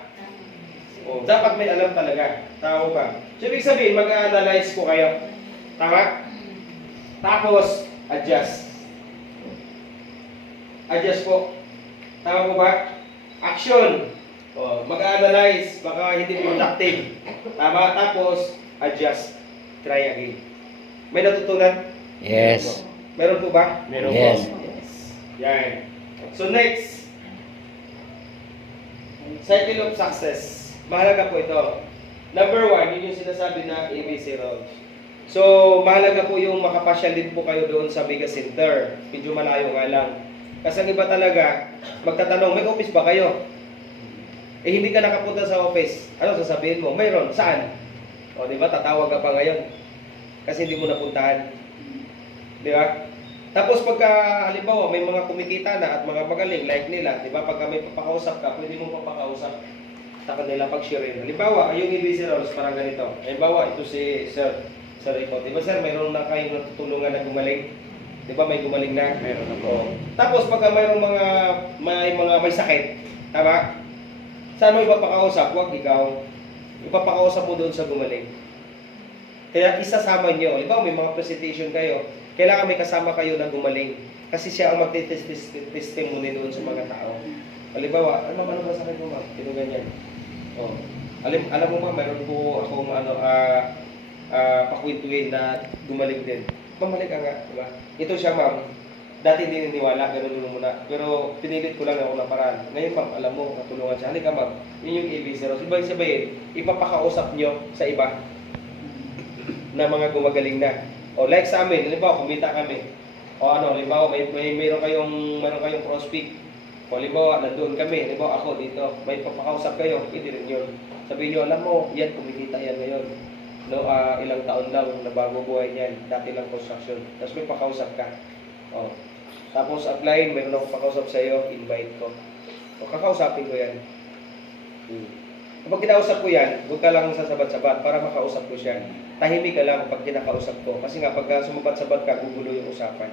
O, dapat may alam talaga. Tao ba? So, ibig sabihin, mag-analyze ko kayo. Tama? Tapos, adjust. Adjust po. Tama po ba? Action. O, mag-analyze. Baka hindi productive. Tama? Tapos, adjust. Try again. May natutunan? Yes. Meron po ba? Meron Yes. po. Yes. Yan. So, next. Cycle of success. Mahalaga po ito. Number 1, yun yung sinasabi na ABC rules. So, mahalaga po yung makapasyal din po kayo doon sa Mega Center. Medyo malayo nga lang. Kasi ang iba talaga, magtatanong, may office ba kayo? Eh, hindi ka nakapunta sa office. Ano sasabihin mo? Mayroon. Saan? O, di ba? Tatawag ka pa ngayon. Kasi hindi mo napuntahan. Di ba? Tapos pagka, halimbawa, may mga kumikita na at mga magaling, like nila, di ba? Pagka may papakausap ka, pwede mo papakausap sa kanila pag-share. Halimbawa, yung ABC rules, parang ganito. Halimbawa, ito si Sir Rico. Di ba, Sir, mayroon na kayong natutulungan na gumaling? Di ba, may gumaling na? Meron na po. Oo. Tapos, pagka mayroong may sakit, tama? Saan mo ipapakausap? Huwag ikaw. Ipapakausap mo doon sa gumaling. Kaya isasama nyo. Halimbawa, may mga presentation kayo. Kailangan may kasama kayo na gumaling. Kasi siya ang magte-testimony doon sa mga tao. Halimbawa, ano ba sakit mo, ma'am? Ito ganyan. Oh. Alam mo, ma'am, mayroon po akong pakwentuhin na gumaling din. Mamalik ka nga, diba? Ito siya, ma'am. Dati hindi niniwala, ganun yung muna. Pero pinilit ko lang ako ng paraan. Ngayon, ma'am, alam mo, natulungan siya. Halika, ma'am. Yun yung ABC. Ibig sabihin, ipapakausap nyo sa iba na mga gumagaling na. O like sa amin, halimbawa, kumita kami. O ano, halimbawa, mayroon kayong prospect. O halimbawa, nandun kami. Halimbawa, ako dito. May papakausap kayo. Hindi rin yun. Sabihin nyo, alam mo, yan, kumikita yan ngayon. No, ilang taon lang na bago buhay niyan. Dati lang construction. Tapos may pakausap ka. O. Tapos upline, mayroon akong pakausap sa iyo, invite ko. O, kakausapin ko yan. Kapag kinausap ko yan, huwag ka lang sasabat-sabat para makausap ko siya. Tahimik ka lang pag kinakausap ko. Kasi nga, pag sumabat-sabat ka, gugulo yung usapan.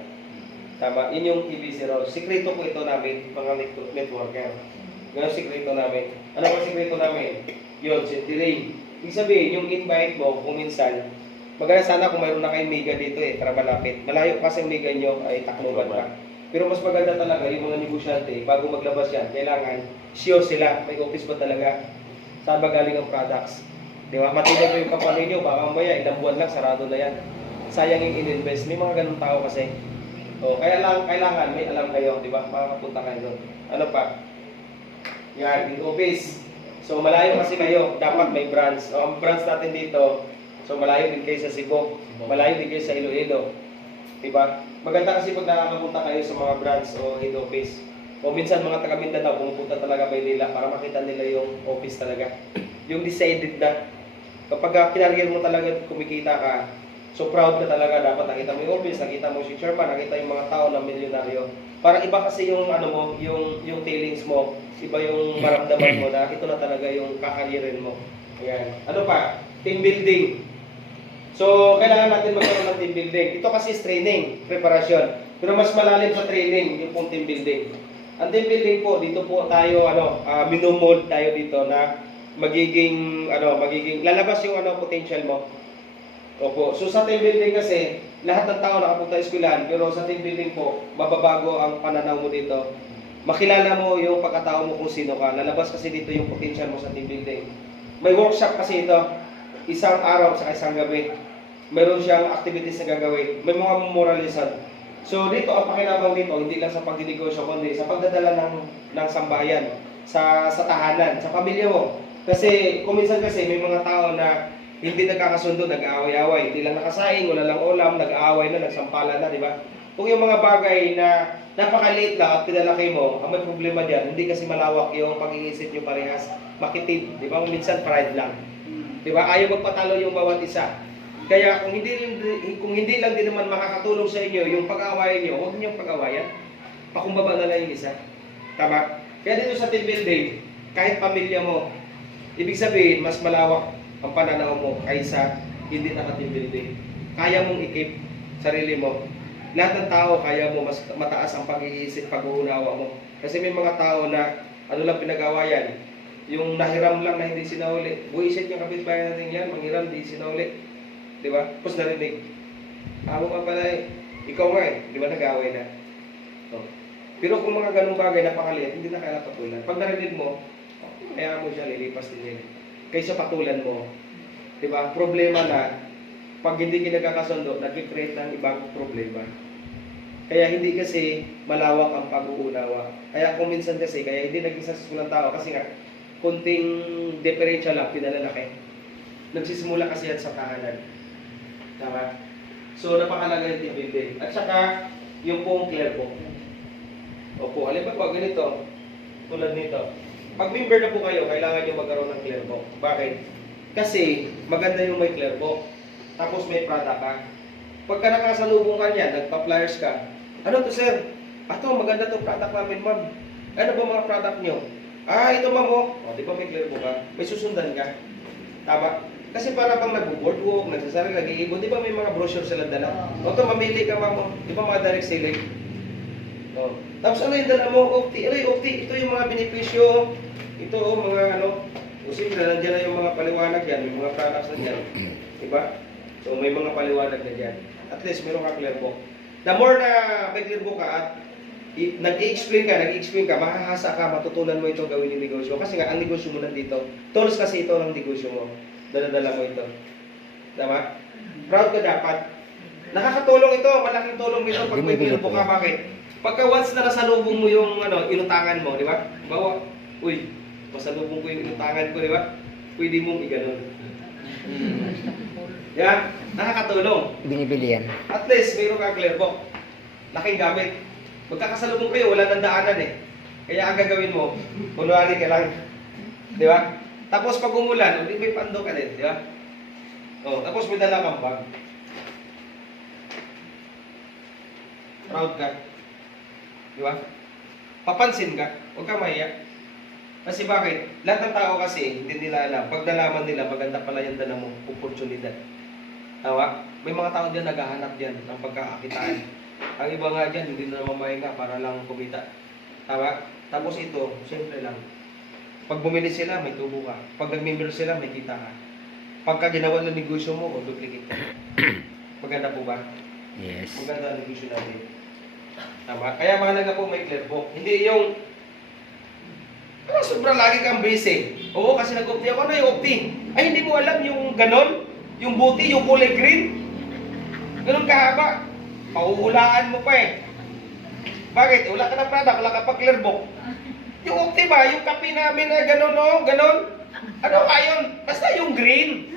Tama? Yun yung ABC rules. Sikreto po ito namin, mga networker. Yun ang sikreto namin. Ano ang sikreto namin? Yun, sentiring. Ibig sabihin, yung invite mo, kung minsan, maganda sana kung mayroon na kayong mega dito para malapit. Malayo kasi ang mega nyo ay Tacloban pa. Pero mas maganda talaga yung mga negosyante, bago maglabas yan, kailangan sure sila, may office ba talaga? Saan ba galing ang products? Di ba? Matinig ko yung kapalay nyo, baka mamaya, ilang buwan lang, sarado na yan. Sayang yung in-invest. May mga ganun tao kasi. O, kailangan, may alam kayo, di ba? Makakapunta kayo doon. Ano pa? Yan, in office. So, malayo kasi kayo, dapat may branch. O, ang branch natin dito, so malayo din kayo sa Cebu, malayo din kayo sa Iloilo. Diba? Maganda kasi pag nakakapunta kayo sa mga branch o head office. O minsan mga taga Mindanao, pumupunta talaga Maynila para makita nila yung office talaga. Yung decided na. Kapag kinaryer mo talaga kumikita ka, so proud ka talaga, dapat nakita mo yung office, nakita mo si chairman, nakita yung mga tao na milyonaryo. Parang iba kasi yung ano mo, yung feelings mo, iba yung maramdaman mo na ito na talaga yung kakaryerin mo. Ayan. Ano pa? Team building. So, kailangan natin magkaroon ng team building. Ito kasi is training, preparasyon. Pero mas malalim sa training, yung pong team building. Ang team building po, dito po tayo, minomold tayo dito na magiging lalabas yung potential mo. Opo. So, sa team building kasi, lahat ng tao nakapunta sa eskwelahan, pero sa team building po, mababago ang pananaw mo dito. Makilala mo yung pagkatao mo kung sino ka. Lalabas kasi dito yung potential mo sa team building. May workshop kasi ito, isang araw sa isang gabi. Meron siyang activities na gagawin. May mga memorializan. So dito, ang pakinabang dito, hindi lang sa pagdinegosyo, kundi sa pagdadala ng sambahayan, sa tahanan, sa pamilya mo. Kasi, kuminsan kasi, may mga tao na hindi nagkakasundo, nag-aaway-away. Hindi lang nakasaing, wala lang ulam, nag-aaway na, nagsampalan na, di ba? Kung yung mga bagay na napakaliit lang at pinalaki mo, ang may problema diyan, hindi kasi malawak yung pag-iisip nyo parehas, makitid, di ba? Kung minsan pride lang. Di ba? Ayaw magpatalo yung bawat isa. Kaya kung hindi lang din naman makakatulong sa inyo yung pag-awayan nyo, huwag niyong pag-awayan. Pakumbaba na lang yung isa. Tama? Kaya dito sa team building, kahit pamilya mo, ibig sabihin, mas malawak ang pananaw mo kaysa hindi naka-team building. Kaya mong ikip sarili mo. Lahat ng tao, kaya mo mas mataas ang pag-iisip, pag-uunawa mo. Kasi may mga tao na ano lang pinag-awayan, yung nahiram lang na hindi sinauli. Buisit yung kapitbahay natin yan, manghiram, hindi sinauli. Di ba? Tapos narinig. Amo ka pala eh. Ikaw nga eh. Di ba nag-away na? So, pero kung mga ganung bagay na pakaliit, hindi na kaya patulan. Pag narinig mo, kaya mo siya, lilipas din yan. Kaysa patulan mo. Di ba? Problema na, pag hindi kinagkakasundo, nag-create ng ibang problema. Kaya hindi kasi malawak ang pag-uunawa. Kaya kung minsan kasi, kaya hindi naging successful ang tao. Kasi nga, kunting diferensya lang, pinalalaki. Nagsisimula kasi yan sa tahanan. Tama? So, napakalaga yung team building. At saka, yung pong clear book. Opo, halimbawa ganito, tulad nito. Pag member na po kayo, kailangan nyo magkaroon ng clear book. Bakit? Kasi, maganda yung may clear book. Tapos may product ka. Pagka nakasalubong ka niya, nagpa-flyers ka, ano to sir? Ato, maganda to product namin ma'am. Ano ba mga product nyo? Ito ma'am oh. O, di ba may clear book ka? May susundan ka. Tama? Kasi para pang nag-boardwalk, nagsasari, nag-iibon, di ba may mga brochure sila dala? O to, mamili ka ma'am oh. Di ba mga direct selling? O. Tapos ano yung dala mo? Opti. Ano yung opti? Ito yung mga benepisyo. Ito oh, mga ano. Kasi nandiyan na yung mga paliwanag yan. May mga products na dyan. Diba? So may mga paliwanag na dyan. At least meron ka clear book. The more na may clear book ka at nag-i-explain ka, mahahasa ka, matutunan mo ito gawin yung negosyo. Kasi nga, ang negosyo mo nandito. Tools kasi ito ng negosyo mo. Dala-dala mo ito. Tama? Proud ka dapat. Nakakatulong ito, malaking tulong ito pag may clear book ka. Bakit? Pagka once na nasalubong mo yung inutangan mo, di ba? Bawa, uy, masalubong ko yung inutangan ko, di ba? Pwede mong iganon. Yan, nakakatulong. Binibili yan. At least, mayroon kang clear book. Laking gamit. Magkakasalubong kayo, wala nang daanan eh. Kaya ang gagawin mo, kunwari ka lang. Di ba? Tapos pag umulan, may pando ka din, di ba? Oh, tapos may dala kang bag. Proud ka. Di ba? Papansin ka, huwag kang mahiya. Kasi bakit? Lahat ng tao kasi, hindi nila alam. Pag nalaman nila, maganda pala yung dala mong oportunidad. Tawa? May mga tao dyan naghahanap dyan ng pagkakakitaan. Ang iba nga dyan, hindi na mamahinga para lang kumita. Tawa? Tapos ito, siyempre lang. Pag bumili sila, may tubo ka. Pag nag-member sila, may kita ka. Pagka ginawa ng negosyo mo, o duplicate ka. Maganda po ba? Yes. Maganda ang negosyo natin. Tama? Kaya mahalaga po may clear book. Hindi yung sobrang lagi kang busy. Oo, kasi nag-opti ako. Ano yung opti? Ay, hindi mo alam yung ganon? Yung buti, yung kulay green? Ganon kahaba. Pauhulaan mo pa eh. Bakit? Wala ka na product, wala ka pa clear book. Yung opti ba? Yung kape namin na ganon, no? Ganon? Ano ka yun? Basta yung green.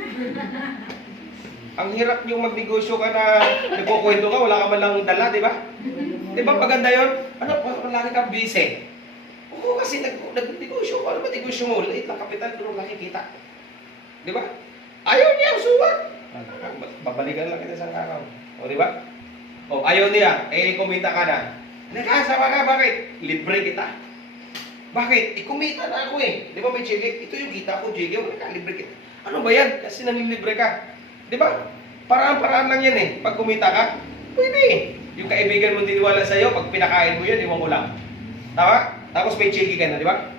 Ang hirap yung magnegosyo ka na nagkukwento ka, wala ka man lang dala, di ba? Di ba maganda yun? Ano, lagi kang busy. Oo, kasi nag-negosyo ko. Ano ba negosyo mo? Lait lang kapital, pero laki kita. Di ba? Ayaw niya ang suwat. Babalikan lang kita sa araw. O, di ba? O, ayaw niya. Eh, kumita ka na. Nagkasama ka, bakit? Libre kita. Bakit? Kumita na ako eh. Di ba may cheque? Ito yung kita ko, cheque. Wala ka, libre kita. Ano ba yan? Kasi nanilibre ka. Di ba? Paraan-paraan lang yan eh. Pag kumita ka, pwede eh. Yung kaibigan mo tiniwala sa'yo, pag pinakain mo yan, iwan mo lang. Tama? Tapos may cheque ka na, di ba?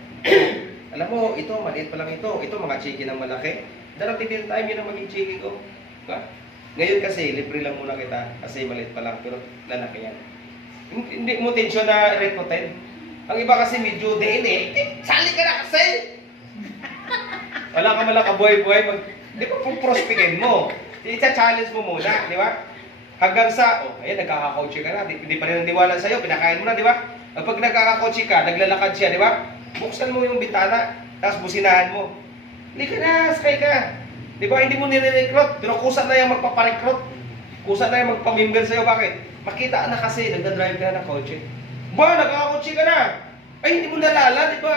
Alam mo, ito, maliit pa lang ito. Ito, mga cheque ng malaki. Darating din time yun ang maging cheque ko. Diba? Ngayon kasi, libre lang muna kita. Kasi maliit pa lang, pero lalaki yan. Hindi mo tensyon na recruitin. Ang iba kasi medyo sali ka na kasi! Wala ka malang kabuhay-buhay. Di ba kung prospectin mo? I-challenge mo muna, di ba? Hanggang sa, ayan, nagkaka-coach ka na. Hindi pa rin nandiwala sa'yo, pinakain mo na, di ba? Pag nagkaka-coach ka, naglalakad siya, di ba? Buksan mo yung bintana, tapos businahan mo. Hindi ka na, sakay ka. Di ba? Hindi mo nire-recruit, pero kusa na yung magpaparecruit. Kusa na yung magpamimber sa'yo, bakit? Makita na kasi, nagdadrive ka na ng kotse. Ba, nagkaka-coach ka na. Ay, hindi mo nalala, di ba?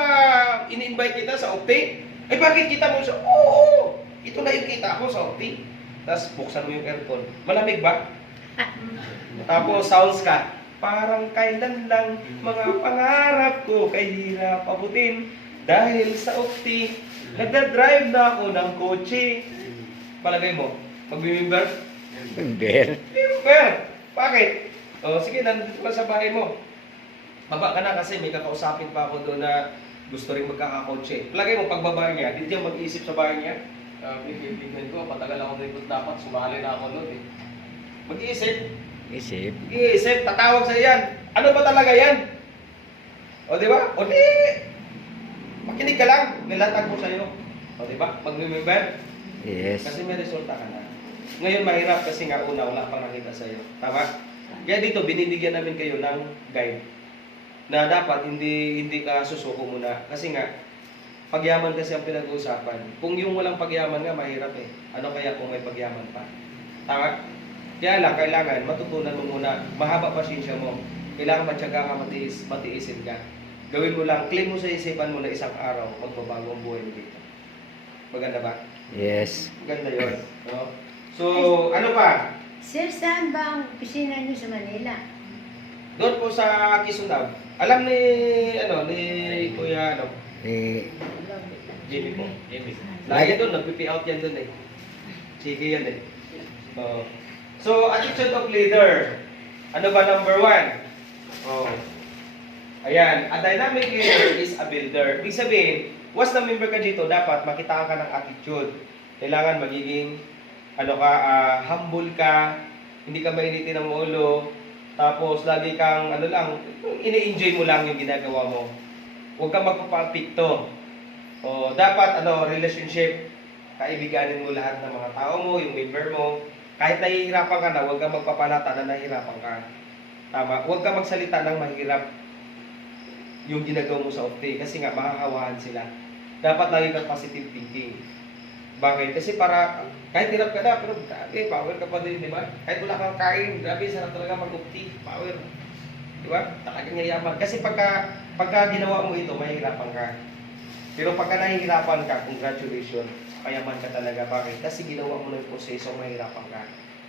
Ini-invite kita sa Opti. Ay, bakit kita mo siya? Oo, ito na yung kita ko sa Opti. Tapos buksan mo yung aircon. Malamig ba? Tapos sounds ka. Parang kailan lang mga pangarap ko kay hirap abutin. Dahil sa ukti, nagdadrive na ako ng kotse. Palagay mo, mag-remember? Hindi. Remember? Bakit? O sige, nandito ka sa bahay mo. Baba ka na kasi may kakausapin pa ako doon na gusto rin magkakakotse. Palagay mo, pagbaba niya, di siya mag-iisip sa bahay niya. Pipipignan ko, patagal ako dito dapat, sumali na ako noon eh. Mag-iisip. Isip. Mag-iisip, tatawag sa yan. Ano ba talaga yan? O di ba? O di, makinig ka lang, nilatag ko sa'yo. O di ba? Mag-remember? Yes. Kasi may resulta ka na. Ngayon mahirap kasi nga una, wala pang nakita sa'yo. Tama? Kaya dito, binibigyan namin kayo ng guide na dapat hindi ka susuko muna. Kasi nga, pagyaman kasi ang pinag-uusapan. Kung yung walang pagyaman nga, mahirap eh. Ano kaya kung may pagyaman pa? Tama? Kaya lang, kailangan matutunan mo muna. Mahaba pasensya mo. Kailangan matyaga ka, matiisin ka. Gawin mo lang, claim mo sa isipan mo na isang araw, magbabago ang buhay mo dito. Maganda ba? Yes. Maganda yun. No? So, ano pa? Sir, saan ba ang opisina niyo sa Manila? Doon po sa Kisunab. Alam ni, ni Kuya, Eh, Jimmy po. Jimmy. Lagi doon, nagpipi out yan doon eh. Sige yan eh. So, attitude of leader. Ano ba number 1? Oh. Ayan, a dynamic leader is a builder. Ibig sabihin, once na member ka dito, dapat makita ka ng attitude. Kailangan magiging, humble ka, hindi ka mainitin ng ulo, tapos lagi kang, ini-enjoy mo lang yung ginagawa mo. Huwag kang magpapapikto. O, dapat, relationship, kaibiganin mo lahat ng mga tao mo, yung member mo. Kahit nahihirapan ka na, huwag kang magpapalata na nahihirapan ka. Tama? Huwag kang magsalita ng mahirap yung ginagawa mo sa ofte. Kasi nga, makakawahan sila. Dapat lagi kang positive thinking. Bakit? Kasi para, kahit hirap ka na, pero grabe, power ka pa din, di ba? Kahit wala kang kain, grabe, sarap talaga mag-ofte. Power. Di ba? Talagang yayaman. Kasi pagka ginawa mo ito, mahihirapan ka. Pero pagka nahihirapan ka, congratulations. Kayaman ka talaga. Bakit? Kasi ginawa mo ng proseso, mahirapan ka.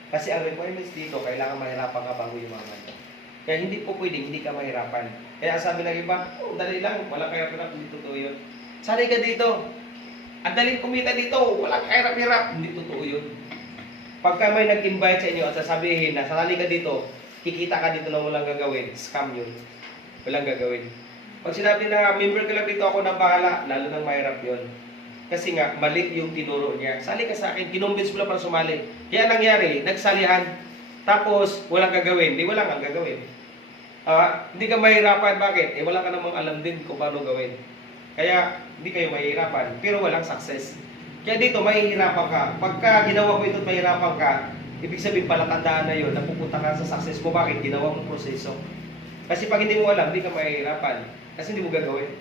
Kasi ang requirements dito, kailangan mahirapan ka bago yumaman. Kaya hindi po pwedeng hindi ka mahirapan. Kaya sabi ng iba, dali lang, wala kahirap-hirap, hindi totoo yun. Sanay ka dito. Ang daling kumita dito, wala kahirap-hirap, hindi totoo yun. Pagka may nag-invite sa inyo at sasabihin na sanay ka dito, kikita ka dito na walang gagawin, scam yun. Walang gagawin. Pag sinabi na member ka lang dito, ako na bahala, lalo nang mahirap yun. Kasi nga, mali yung tinuro niya. Sali ka sa akin, kinumbins mo lang para sumali. Kaya nangyari, nagsalihan, tapos walang gagawin. Di wala kang gagawin. Hindi ka mahirapan. Bakit? Wala ka namang alam din kung paano gawin. Kaya, hindi kayo mahirapan. Pero walang success. Kaya dito, mahihirapan ka. Pagka ginawa ko ito at mahirapan ka, ibig sabihin palatandaan na yun, napupunta ka sa success mo. Bakit? Ginawa mong proseso. Kasi pag hindi mo alam, hindi ka mahihirapan. Kasi hindi mo gagawin.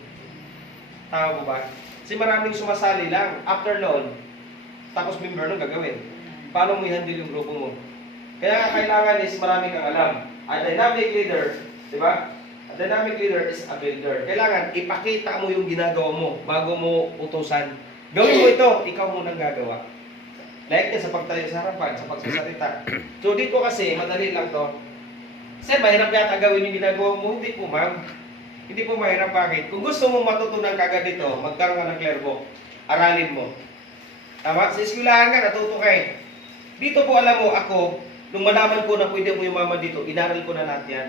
Tama mo ba? Kasi maraming sumasali lang, after noon, tapos member nung gagawin. Paano mo i-handle yung grupo mo? Kaya kailangan is marami kang alam. A dynamic leader, di ba? A dynamic leader is a builder. Kailangan ipakita mo yung ginagawa mo bago mo utusan. Gawin mo ito, ikaw munang gagawa. Like sa pagtayo sa harapan, sa pagsasalita. So dito kasi, madali lang to. Sir, mahirap yata gawin yung ginagawa mo. Hindi po, ma'am. Hindi po mahirap. Bakit? Kung gusto mo matutunan kagad dito, magkaroon ka ng clear book. Aralin mo. Tama? Sa eskwelahan ka, natuto ka eh. Dito po alam mo, ako, nung malaman ko na pwede mo yumaman dito, inaral ko na lahat yan.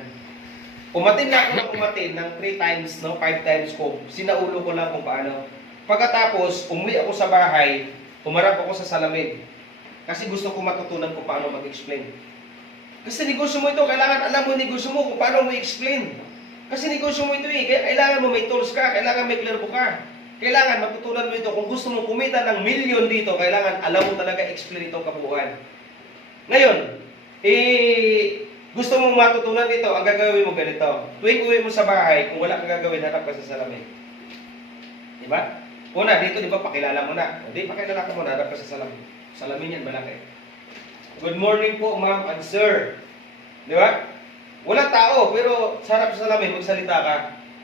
Umatin na ako ng umatin ng 3 times, 5 times ko. Sinaulo ko lang kung paano. Pagkatapos, umuwi ako sa bahay, tumarap ako sa salamin. Kasi gusto ko matutunan kung paano mag-explain. Kasi negosyo mo ito, kailangan alam mo negosyo mo kung paano mo i-explain. Kasi negosyo mo ito eh, kaya kailangan mo may tools ka, kailangan may clear book ka. Kailangan matutunan mo ito. Kung gusto mo kumita ng milyon dito, kailangan alam mo talaga explain itong kabuuan. Ngayon, gusto mong matutunan ito, ang gagawin mo ganito. Tuwing uwi mo sa bahay, kung wala kang gagawin, harap ka sa salamin. Diba? Una, dito, di ba, pakilala mo na. Hindi, pakilala ka mo na, harap ka sa salamin. Salamin yan, malaki. Good morning po, ma'am and sir. Di ba? Wala tao, pero sa harap sa salamin, magsalita ka.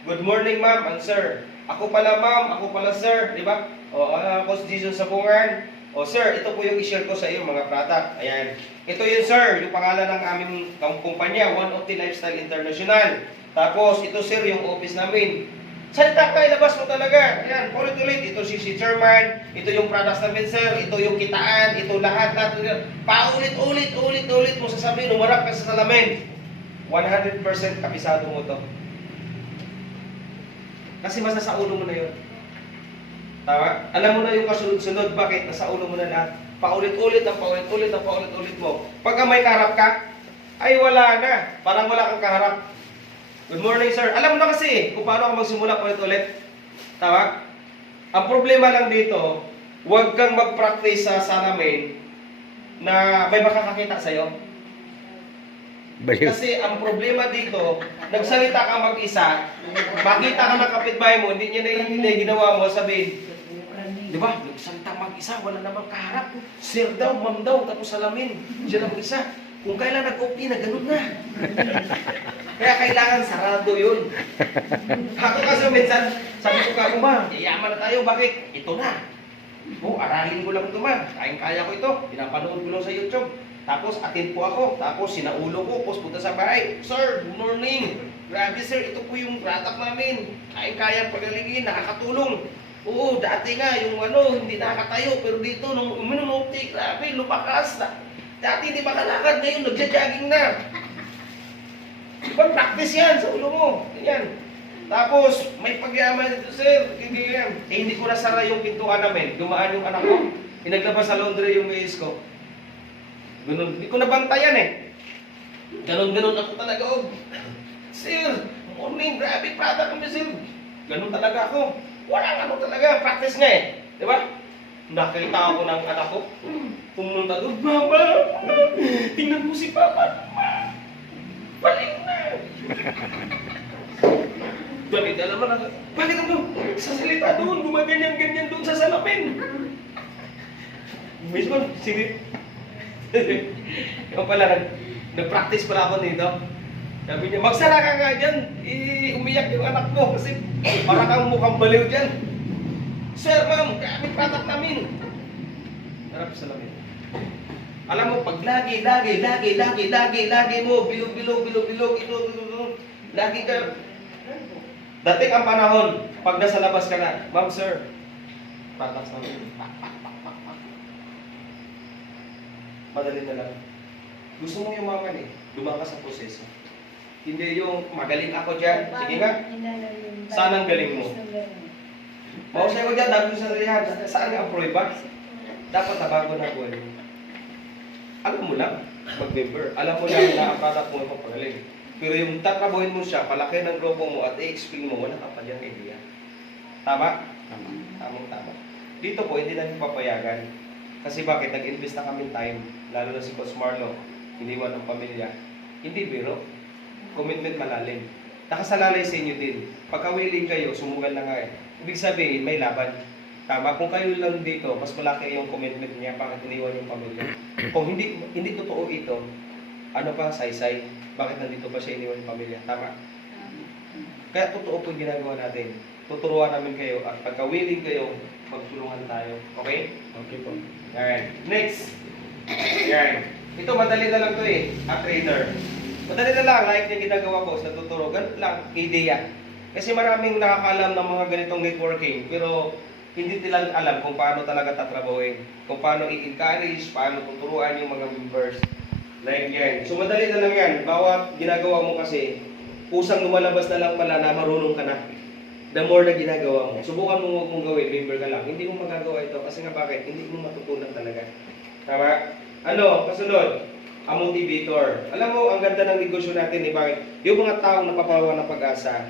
Good morning, ma'am and sir. Ako pala, ma'am. Ako pala, sir. Di ba? O, ako si Jesus Sabungan. O sir, ito po yung i-share ko sa iyo mga product. Ayan. Ito yun sir, yung pangalan ng aming kumpanya, One of the Lifestyle International. Tapos ito sir, yung office namin. Salita ka, ilabas mo talaga. Ayan, ulit-ulit. Ito si chairman, ito yung products namin sir, ito yung kitaan, ito lahat. Paulit-ulit mo sasabihin, umarap ka sa salamin. 100% kapisado mo to. Kasi basta sa ulo mo na yun. Tama? Alam mo na yung kasunod-sunod. Bakit? Nasa ulo mo na lahat. Paulit-ulit mo. Pagka may kaharap ka, ay wala na. Parang wala kang kaharap. Good morning, sir. Alam mo na kasi kung paano ako magsimula ulit-ulit. Tama? Ang problema lang dito, huwag kang mag-practice sa salamin na may makakakita sa'yo. Baliw. Kasi ang problema dito, nagsalita ka mag-isa, makita ka ng kapitbahay mo, hindi niya naiintindihan ginawa mo, sabihin, di ba, nagsalita mag-isa, wala namang kaharap. Sir daw, ma'am daw, tapos salamin. Siya lang mag-isa. Kung kailan nag-OP na, ganun na. Kaya kailangan sarado yun. Ako kasi minsan, sabi ko ka, ma, yayaman na tayo, bakit? Ito na. Aralin ko lang ito, ma. Kaya ko ito. Pinapanood ko lang sa YouTube. Tapos attend po ako. Tapos sinaulo ko. Tapos punta sa bahay. Sir, good morning. Grabe sir, ito po yung product namin. Kaya pagalingin, nakakatulong. Oo, dati nga, yung hindi nakatayo. Pero dito, nung uminom grabe, lumakas na. Dati hindi makalakad, ngayon nagja-jogging na. Practice yan sa ulo mo. Yan. Tapos, may pagyaman ito, sir. Hindi yan. Hindi ko nasara yung pintuan namin. Dumaan yung anak ko. Inaglabas sa laundry yung miis ko. Ganun. Hindi ko nabantayan eh. Ganun ako talaga. Oh. Sir, morning, grabe product kami, sir. Ganun talaga ako. Walang talaga. Practice nga eh. Di ba? Nakita ako ng anak ko. Pumunta doon, Mama, tingnan mo si Papa. Balik na. Bakit? Alam mo na, balik mo. Sa salita doon, gumaganyan-ganyan doon sa salamin. Mismo, sige. Ikaw pala, nag-practice pala ako dito. Sabi niya, magsara ka nga dyan. Umiyak yung anak ko kasi para kang mukhang baliw dyan. Sir, ma'am, gamit product namin. Harap sa lamin. Alam mo, pag lagi mo, bilog, ito, lagi ka. Dating ang panahon, pag nasa labas ka na, ma'am, sir, products namin. Madali na lang. Gusto mo yumaman eh, dumang ka sa proseso. Hindi yung magaling ako dyan. Sige nga, saan ang galing mo? Mahusay ko dyan, dami ko sa nalihan. Saan ang prueba? Dapat nabago na buhay mo. Alam mo lang, mag-member. Alam mo lang na ang product mo ay mapagaling. Pero yung tatrabuhin mo siya, palaki ng grupo mo at i-explain mo, wala ka pa diyang idea. Tama? Tama. Dito po, hindi namin papayagan. Kasi bakit? Nag-invest na kami time, lalo na si Coach Marlo, iniwan ng pamilya. Hindi biro. Commitment malalim. Nakasalalay sa inyo din. Pagka willing kayo, sumugal na nga eh. Ibig sabihin, may laban. Tama, kung kayo lang dito, mas malaki yung commitment niya, bakit iniwan yung pamilya. Kung hindi totoo ito, ano pa, saysay, bakit nandito pa siya iniwan yung pamilya. Tama. Kaya totoo po yung ginagawa natin. Tuturuan namin kayo at pagka willing kayo, magtulungan tayo. Okay? Okay po. Alright. Next. Alright. Ito, madali na lang to eh. A trainer. Madali na lang, like yung ginagawa ko sa tuturo. Ganun lang, idea. Kasi maraming nakakaalam ng mga ganitong networking, pero hindi nila alam kung paano talaga tatrabahuin, kung paano i-encourage, paano tuturuan yung mga members. Like yan. So madali na lang yan. Bawat ginagawa mo kasi, kusang lumalabas na lang pala na marunong ka na. The more na ginagawa mo. Subukan mo mong gawin, member ka lang. Hindi mo magagawa ito kasi nga bakit? Hindi mo matutunan talaga. Tama? Ano? Kasunod. A motivator. Alam mo, ang ganda ng negosyo natin eh, bakit? Yung mga taong napapawalan ng pag-asa,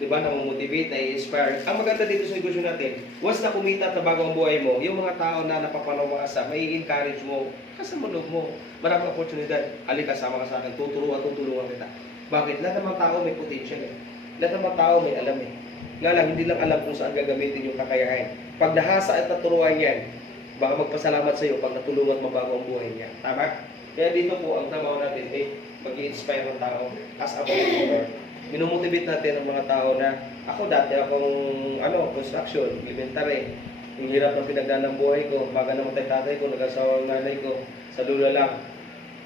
di ba, na-motivate, na-inspire. Ang maganda dito sa negosyo natin, once na kumita at bago ang buhay mo, yung mga tao na napapawalan ng pag-asa, may encourage mo, kasamalog mo, maraming oportunidad, halika, sama ka sa akin, tutulungan kita. Bakit? Lahat ng mga tao may potential eh. Lahat ng mga tao may alam eh. Nga lang, hindi lang alam kung saan gagamitin yung kakayahan. Pag nahasa at naturuan yan, baka magpasalamat sa iyo pag natulungan mabago ang buhay niya. Tama? Kaya dito po, ang trabaho natin ay mag-i-inspire ng tao as a motivator. Minumotivate natin ang mga tao na ako dati akong construction, elementary. Yung hirap ng pinagdaan ng buhay ko, baga namatay tatay ko, nag-asawa ang nanay ko, sa lula lang.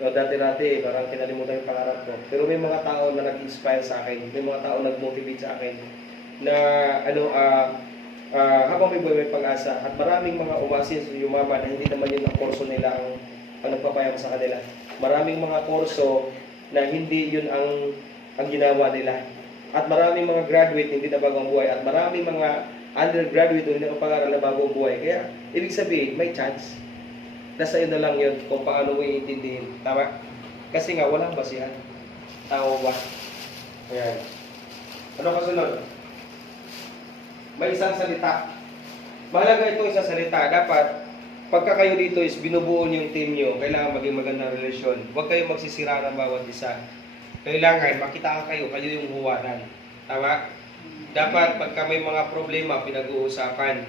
So, dati-dati, parang kinalimutan yung pangarap ko. Pero may mga tao na nag-inspire sa akin, may mga tao nag-motivate sa akin na habang may buhay may pag-asa. At maraming mga umasin yumaman na hindi naman yun ang kurso nila ang nagpapayam sa kanila. Maraming mga kurso na hindi yun ang ginawa nila. At maraming mga graduate hindi na bagong buhay. At maraming mga undergraduate hindi na pag-aral na bagong buhay. Kaya, ibig sabihin, may chance. Nasa iyo na lang yun kung paano mo iintindihin. Tama? Kasi nga, walang basihan. Tao ba? Ayan. Ano kasunod? May isang salita. Mahalaga itong isang salita. Dapat, pagka kayo dito is binubuo niyo yung team niyo, kailangan maging magandang relasyon. Huwag kayong magsisira ng bawat isa. Kailangan makitaan kayo yung huwaran. Tama? Dapat pagka may mga problema, pinag-uusapan,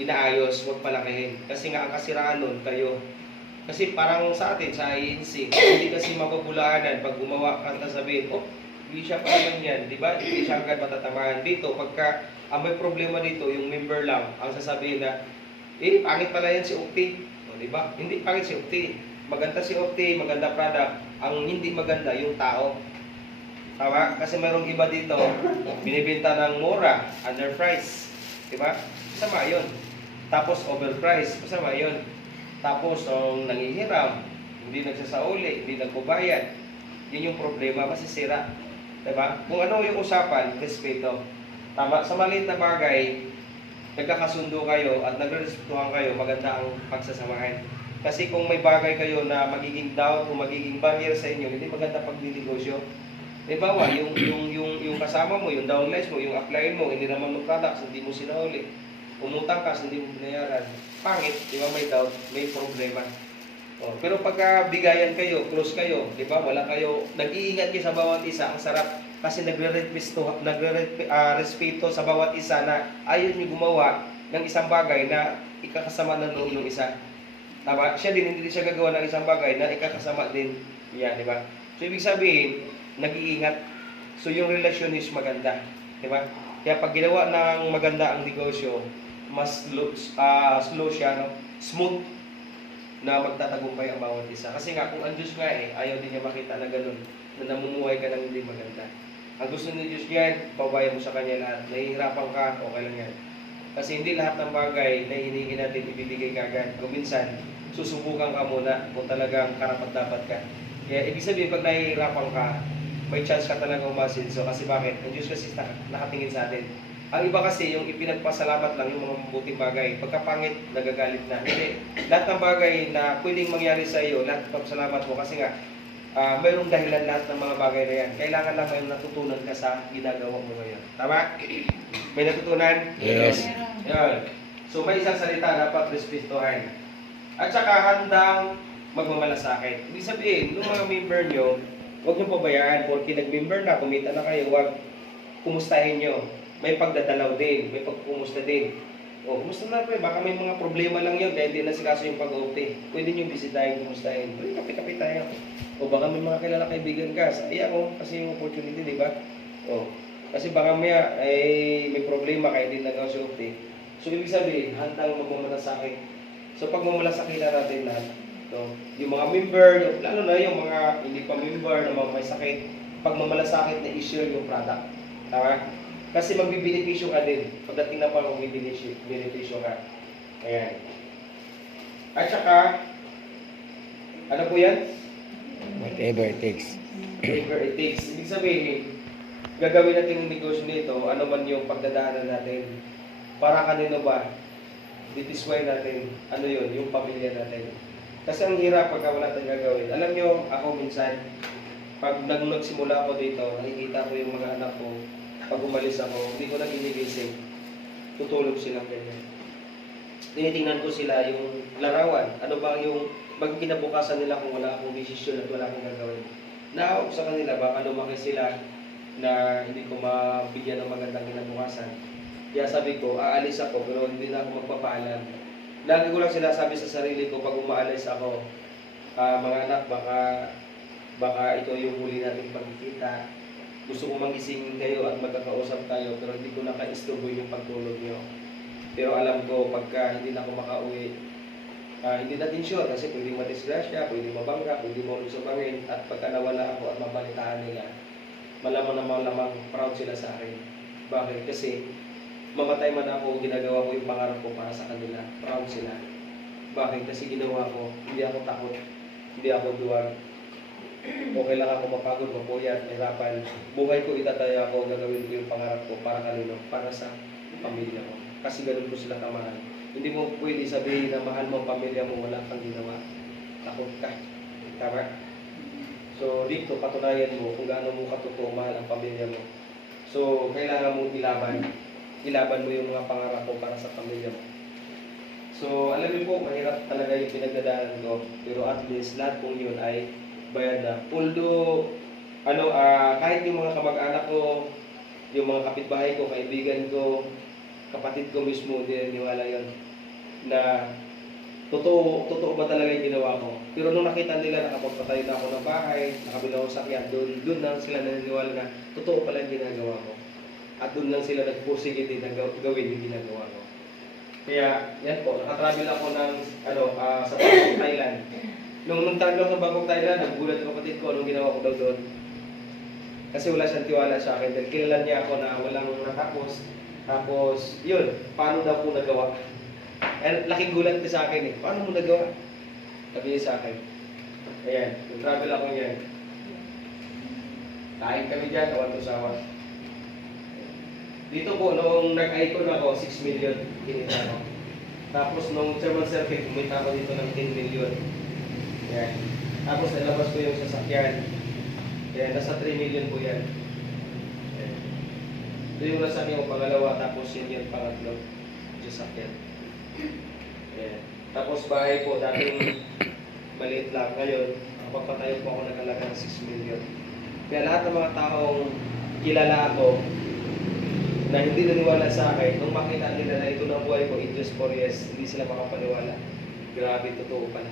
inaayos, huwag palakihin. Kasi nga ang kasiraan nun, kayo. Kasi parang sa atin, sa INC, hindi kasi mapapulaanan pag gumawa kanta sabihin, oh, hindi siya pa naman yan, di ba? Hindi siya agad matatamahan dito. Pagka ang may problema dito, yung member lang, ang sasabihin na, pangit pala yan si Ukti. O, di ba? Hindi pangit si Ukti. Maganda si Ukti, maganda product. Ang hindi maganda, yung tao. Tama? Kasi mayroong iba dito, binibenta ng mura, underprice. Di ba? Masama yun. Tapos overprice, masama yun. Tapos, nangihiram, hindi nagsasauli, hindi nagbabayad. Yun yung problema, masisira. Diba? Kung ano yung usapan, respeto. Tama, sa maliit na bagay, nagkakasundo kayo at nagrespetuhan kayo, maganda ang pagsasamahan. Kasi kung may bagay kayo na magiging doubt o magiging barrier sa inyo, hindi maganda pagdinegosyo. Diba, yung kasama mo, yung downlines mo, yung upline mo, hindi naman ng products, hindi mo sinauli. Umutang ka, hindi mo binayaran. Pangit, di ba, may doubt, may problema. Oh, pero pagka bigayan kayo, close kayo, di ba, wala kayo, nag-iingat kayo sa bawat isa, ang sarap kasi nagre-respeto sa bawat isa na ayaw niyo gumawa ng isang bagay na ikakasama ng loob ng isa. Tama? Siya din, hindi siya gagawa ng isang bagay na ikakasama din niya, di ba? So, ibig sabihin, nag-iingat. So, yung relasyon is maganda, di ba? Kaya pag ginawa ng maganda ang negosyo, mas slow siya, no? Smooth na magtatagumpay ang bawat isa. Kasi nga, kung ang Diyos nga ayaw din niya makita na ganun, na namumuhay ka ng hindi maganda. Ang gusto ni Diyos yan, pabayan mo sa Kanya lahat. Nahihirapan ka, okay lang yan. Kasi hindi lahat ng bagay na hinihingi natin ibibigay kagad. Kung minsan, susubukan ka muna kung talagang karapat-dapat ka. Kaya ibig sabihin, pag nahihirapan ka, may chance ka talaga umasinso. Kasi bakit? Ang Diyos kasi nakatingin sa atin. Ang iba kasi, yung ipinagpasalamat lang yung mga mabuting bagay. Pagkapangit, nagagalit na. Hindi. Lahat ng bagay na pwedeng mangyari sa iyo, lahat ng pasalamat mo. Kasi nga, mayroong dahilan lahat ng mga bagay na yan. Kailangan lang may natutunan ka sa ginagawa mo ngayon. Tama? May natutunan? Yes. Yan. So, may isang salita dapat respetuhan. At saka handang magmamalasakit. Ibig sabihin, yung mga member nyo, huwag nyo pabayaan. Porque nag-member na, kumita na kayo, huwag kumustahin nyo. May pagdadalaw din, may pagkumusta din. O, kumusta na pre, baka may mga problema lang yun, kaya hindi na sikaso yung pag-OT. Pwede nyo bisitahin, kumustahin. Pwede kape-kape tayo. O baka may mga kilala kaibigan ka, sayang kasi yung opportunity, di ba? O, kasi baka may problema kaya hindi nagawa si OT. So, ibig sabihin, handang magmamalasakit. So, pag mamalasakit na natin lahat, so, yung mga member, lalo na yung mga hindi pa member na mga may sakit, pag mamalasakit na i-share yung product. Tama? Kasi magbibenepisyo ka din. Pagdating na pa magbibenepisyo ka. Ayan. At saka, ano po yan? Whatever it takes. Whatever it takes. Ibig sabihin, gagawin natin yung negosyo nito, ano man yung pagdadaanan natin. Para kanino ba? Ditisway natin. Ano yun? Yung pamilya natin. Kasi ang hirap pagka wala tayong gagawin. Alam nyo, ako minsan, pag nagsimula ako dito, nakikita ko yung mga anak ko, pag umalis ako, hindi ko na ginigising. Tutulog silang ganyan. Tinitingnan ko sila yung larawan. Ano ba yung magkinabukasan nila kung wala akong desisyon at wala akong gagawin. Naawag sa kanila, baka lumaki sila na hindi ko mabigyan ng magandang kinabukasan. Kaya sabi ko, aalis ako pero hindi na ako magpapaalam. Lagi ko lang sinasabi sa sarili ko pag umaalis ako, mga anak, baka ito yung huli nating pagkikita. Gusto ko magising kayo at magkakausap tayo pero hindi ko naka-isturbo yung pagtulog nyo. Pero alam ko pagka hindi na ako makauwi, hindi natin sure kasi pwedeng madisgrasya, pwedeng mabangga, pwedeng mahulog sa bangin. At pagka nawala ako at mabalitaan nila, malamang na malamang proud sila sa akin. Bakit? Kasi mamatay man ako, ginagawa ko yung pangarap ko para sa kanila. Proud sila. Bakit? Kasi ginawa ko, hindi ako takot, hindi ako duwag. Okay lang ako mapagod, mapuyat, hirapan. Buhay ko itataya ko, gagawin ko yung pangarap ko para kanino? Para sa pamilya ko. Kasi ganun ko sila kamahal. Hindi mo pwede sabihin na mahal mo ang pamilya mo, wala kang ginawa. Takot ka. Tama? So dito, patunayan mo kung gaano mo katotoo mahal ang pamilya mo. So kailangan mong ilaban. Ilaban mo yung mga pangarap mo para sa pamilya mo. So alam niyo po, mahirap talaga yung pinagdadaanan ko. Pero at least lahat pong yun ay bayad na. Although, kahit yung mga kamag-anak ko, yung mga kapitbahay ko, kaibigan ko, kapatid ko mismo, hindi naniwala yun na totoo ba talaga yung ginawa ko. Pero nung nakita nila nakapagpatayo na ako ng bahay, nakabilang ako sakyan, doon lang sila naniniwala na totoo pala yung ginagawa ko. At doon lang sila nagpursige din na gawin yung ginagawa ko. Kaya, yan po, nakatravel ako ng, sa Bangkok, Thailand. Nung travel ako sa Bangkok, Thailand, naggulat ang kapatid ko anong ginawa ko daw doon. Kasi wala siyang tiwala sa akin. Dahil kilala niya ako na walang natapos. Tapos, yun, paano daw po nagawa? Laking gulat niya sa akin eh. Paano mo nagawa? Sabi niya sa akin. Ayan, yung travel ako yan. Kain kami dyan, kawan to sawa. Dito po, nung nag-icon ako, 6 million kinita ko. Tapos nung German Circuit, kumita ko dito ng 10 million. Ayan. Tapos nalabas ko yung sasakyan. Ayan, nasa 3 million po yan. Ayan. Ito yung nasakyan ko pangalawa, tapos yun yung pangatlo. Sasakyan. Ayan. Tapos bahay po, dating maliit lang. Ngayon, pagpatayo po ako nag-alaga ng 6 million. Kaya lahat ng mga taong kilala ako, na hindi naniwala sa akin, nung makita nila na ito na buhay ko, in just 4 years, hindi sila makapaniwala. Grabe, totoo pala.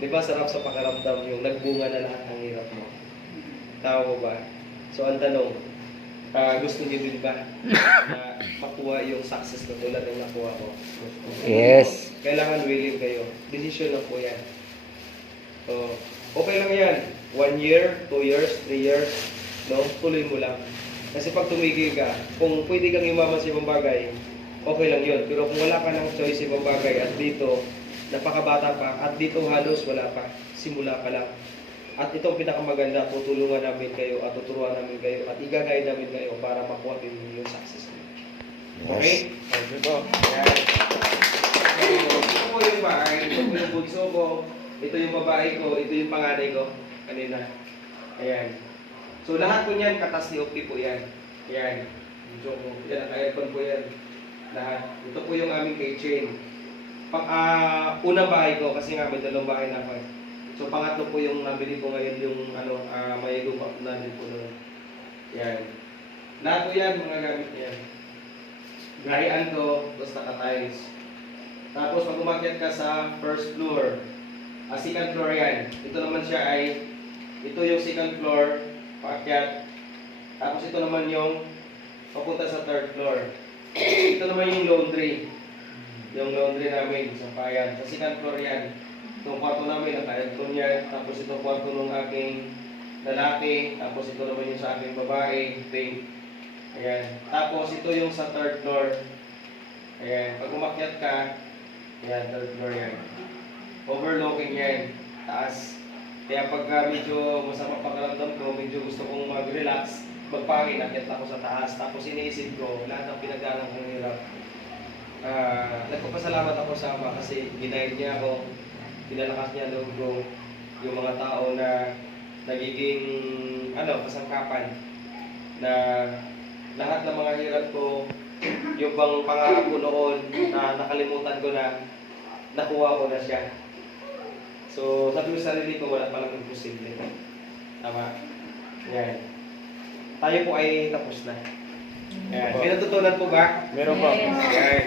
Di ba sarap sa pakiramdam yung nagbunga na lahat ng hirap mo? Tama mo ba? So ang tanong, gusto niyo din ba na makuha yung success na tulad ng nakuha ko? Yes. Kailangan willing kayo. Decision lang po yan. So, okay lang yan. 1 year, 2 years, 3 years, no? Tuloy mo lang. Kasi pag tumigil ka, kung pwede kang yumaman sa ibang bagay, okay lang yun. Pero kung wala ka ng choice sa ibang bagay at dito, napakabata pa, at dito halos wala pa, simula pa lang. At itong pinakamaganda, tutulungan namin kayo at tuturuan namin kayo at i-guide namin kayo para makuha din yung success niyo. Okay? Thank you po. Ayan. So, ito po yung bahay, ito po yung bunso ko, ito yung babae ko, ito yung panganay ko, kanina. Ayan. So lahat po niyan, katas ni Opti po yan. Yan. So, yan, naka-aircon po yan. Lahat. Ito po yung aming keychain. Unang bahay ko, kasi nga may dalawang bahay na ako. So pangatlo po yung nabili ko ngayon, yung may lupa na din po doon. Yan. Lahat po yan, mga gamit yan. Gahian ko, tapos naka-tiles. Tapos pag umakyat ka sa first floor, second floor yan. Ito naman siya ay, ito yung second floor, paakyat. Tapos ito naman yung papunta sa third floor. Ito naman yung laundry. Yung laundry namin sa payan. Sa second floor yan. Itong kwarto namin, naka-aircon yan. Tapos itong kwarto ng aking lalaki. Tapos ito naman yung sa aking babae. Pink. Ayan. Tapos ito yung sa third floor. Ayan. Pag umakyat ka, ayan, third floor yan. Overlooking yan. Taas. Kaya pag medyo masama pakiramdam ko, medyo gusto kong mag-relax, magpangin, akyat ako sa taas. Tapos iniisip ko, lahat ng pinagdaanan kong hirap. Nagpapasalamat ako sa Ama kasi ginayad niya ako, pinalakas niya loob ko, yung mga tao na nagiging kasangkapan na lahat ng mga hirap ko, yung bang pangarap ko noon na nakalimutan ko na, nakuha ko na siya. So, sabi ko sa sarili ko, wala palang imposible. Tama. Yan. Tayo po ay tapos na. Yan. May natutunan po ba? Meron po. Yes. Yan.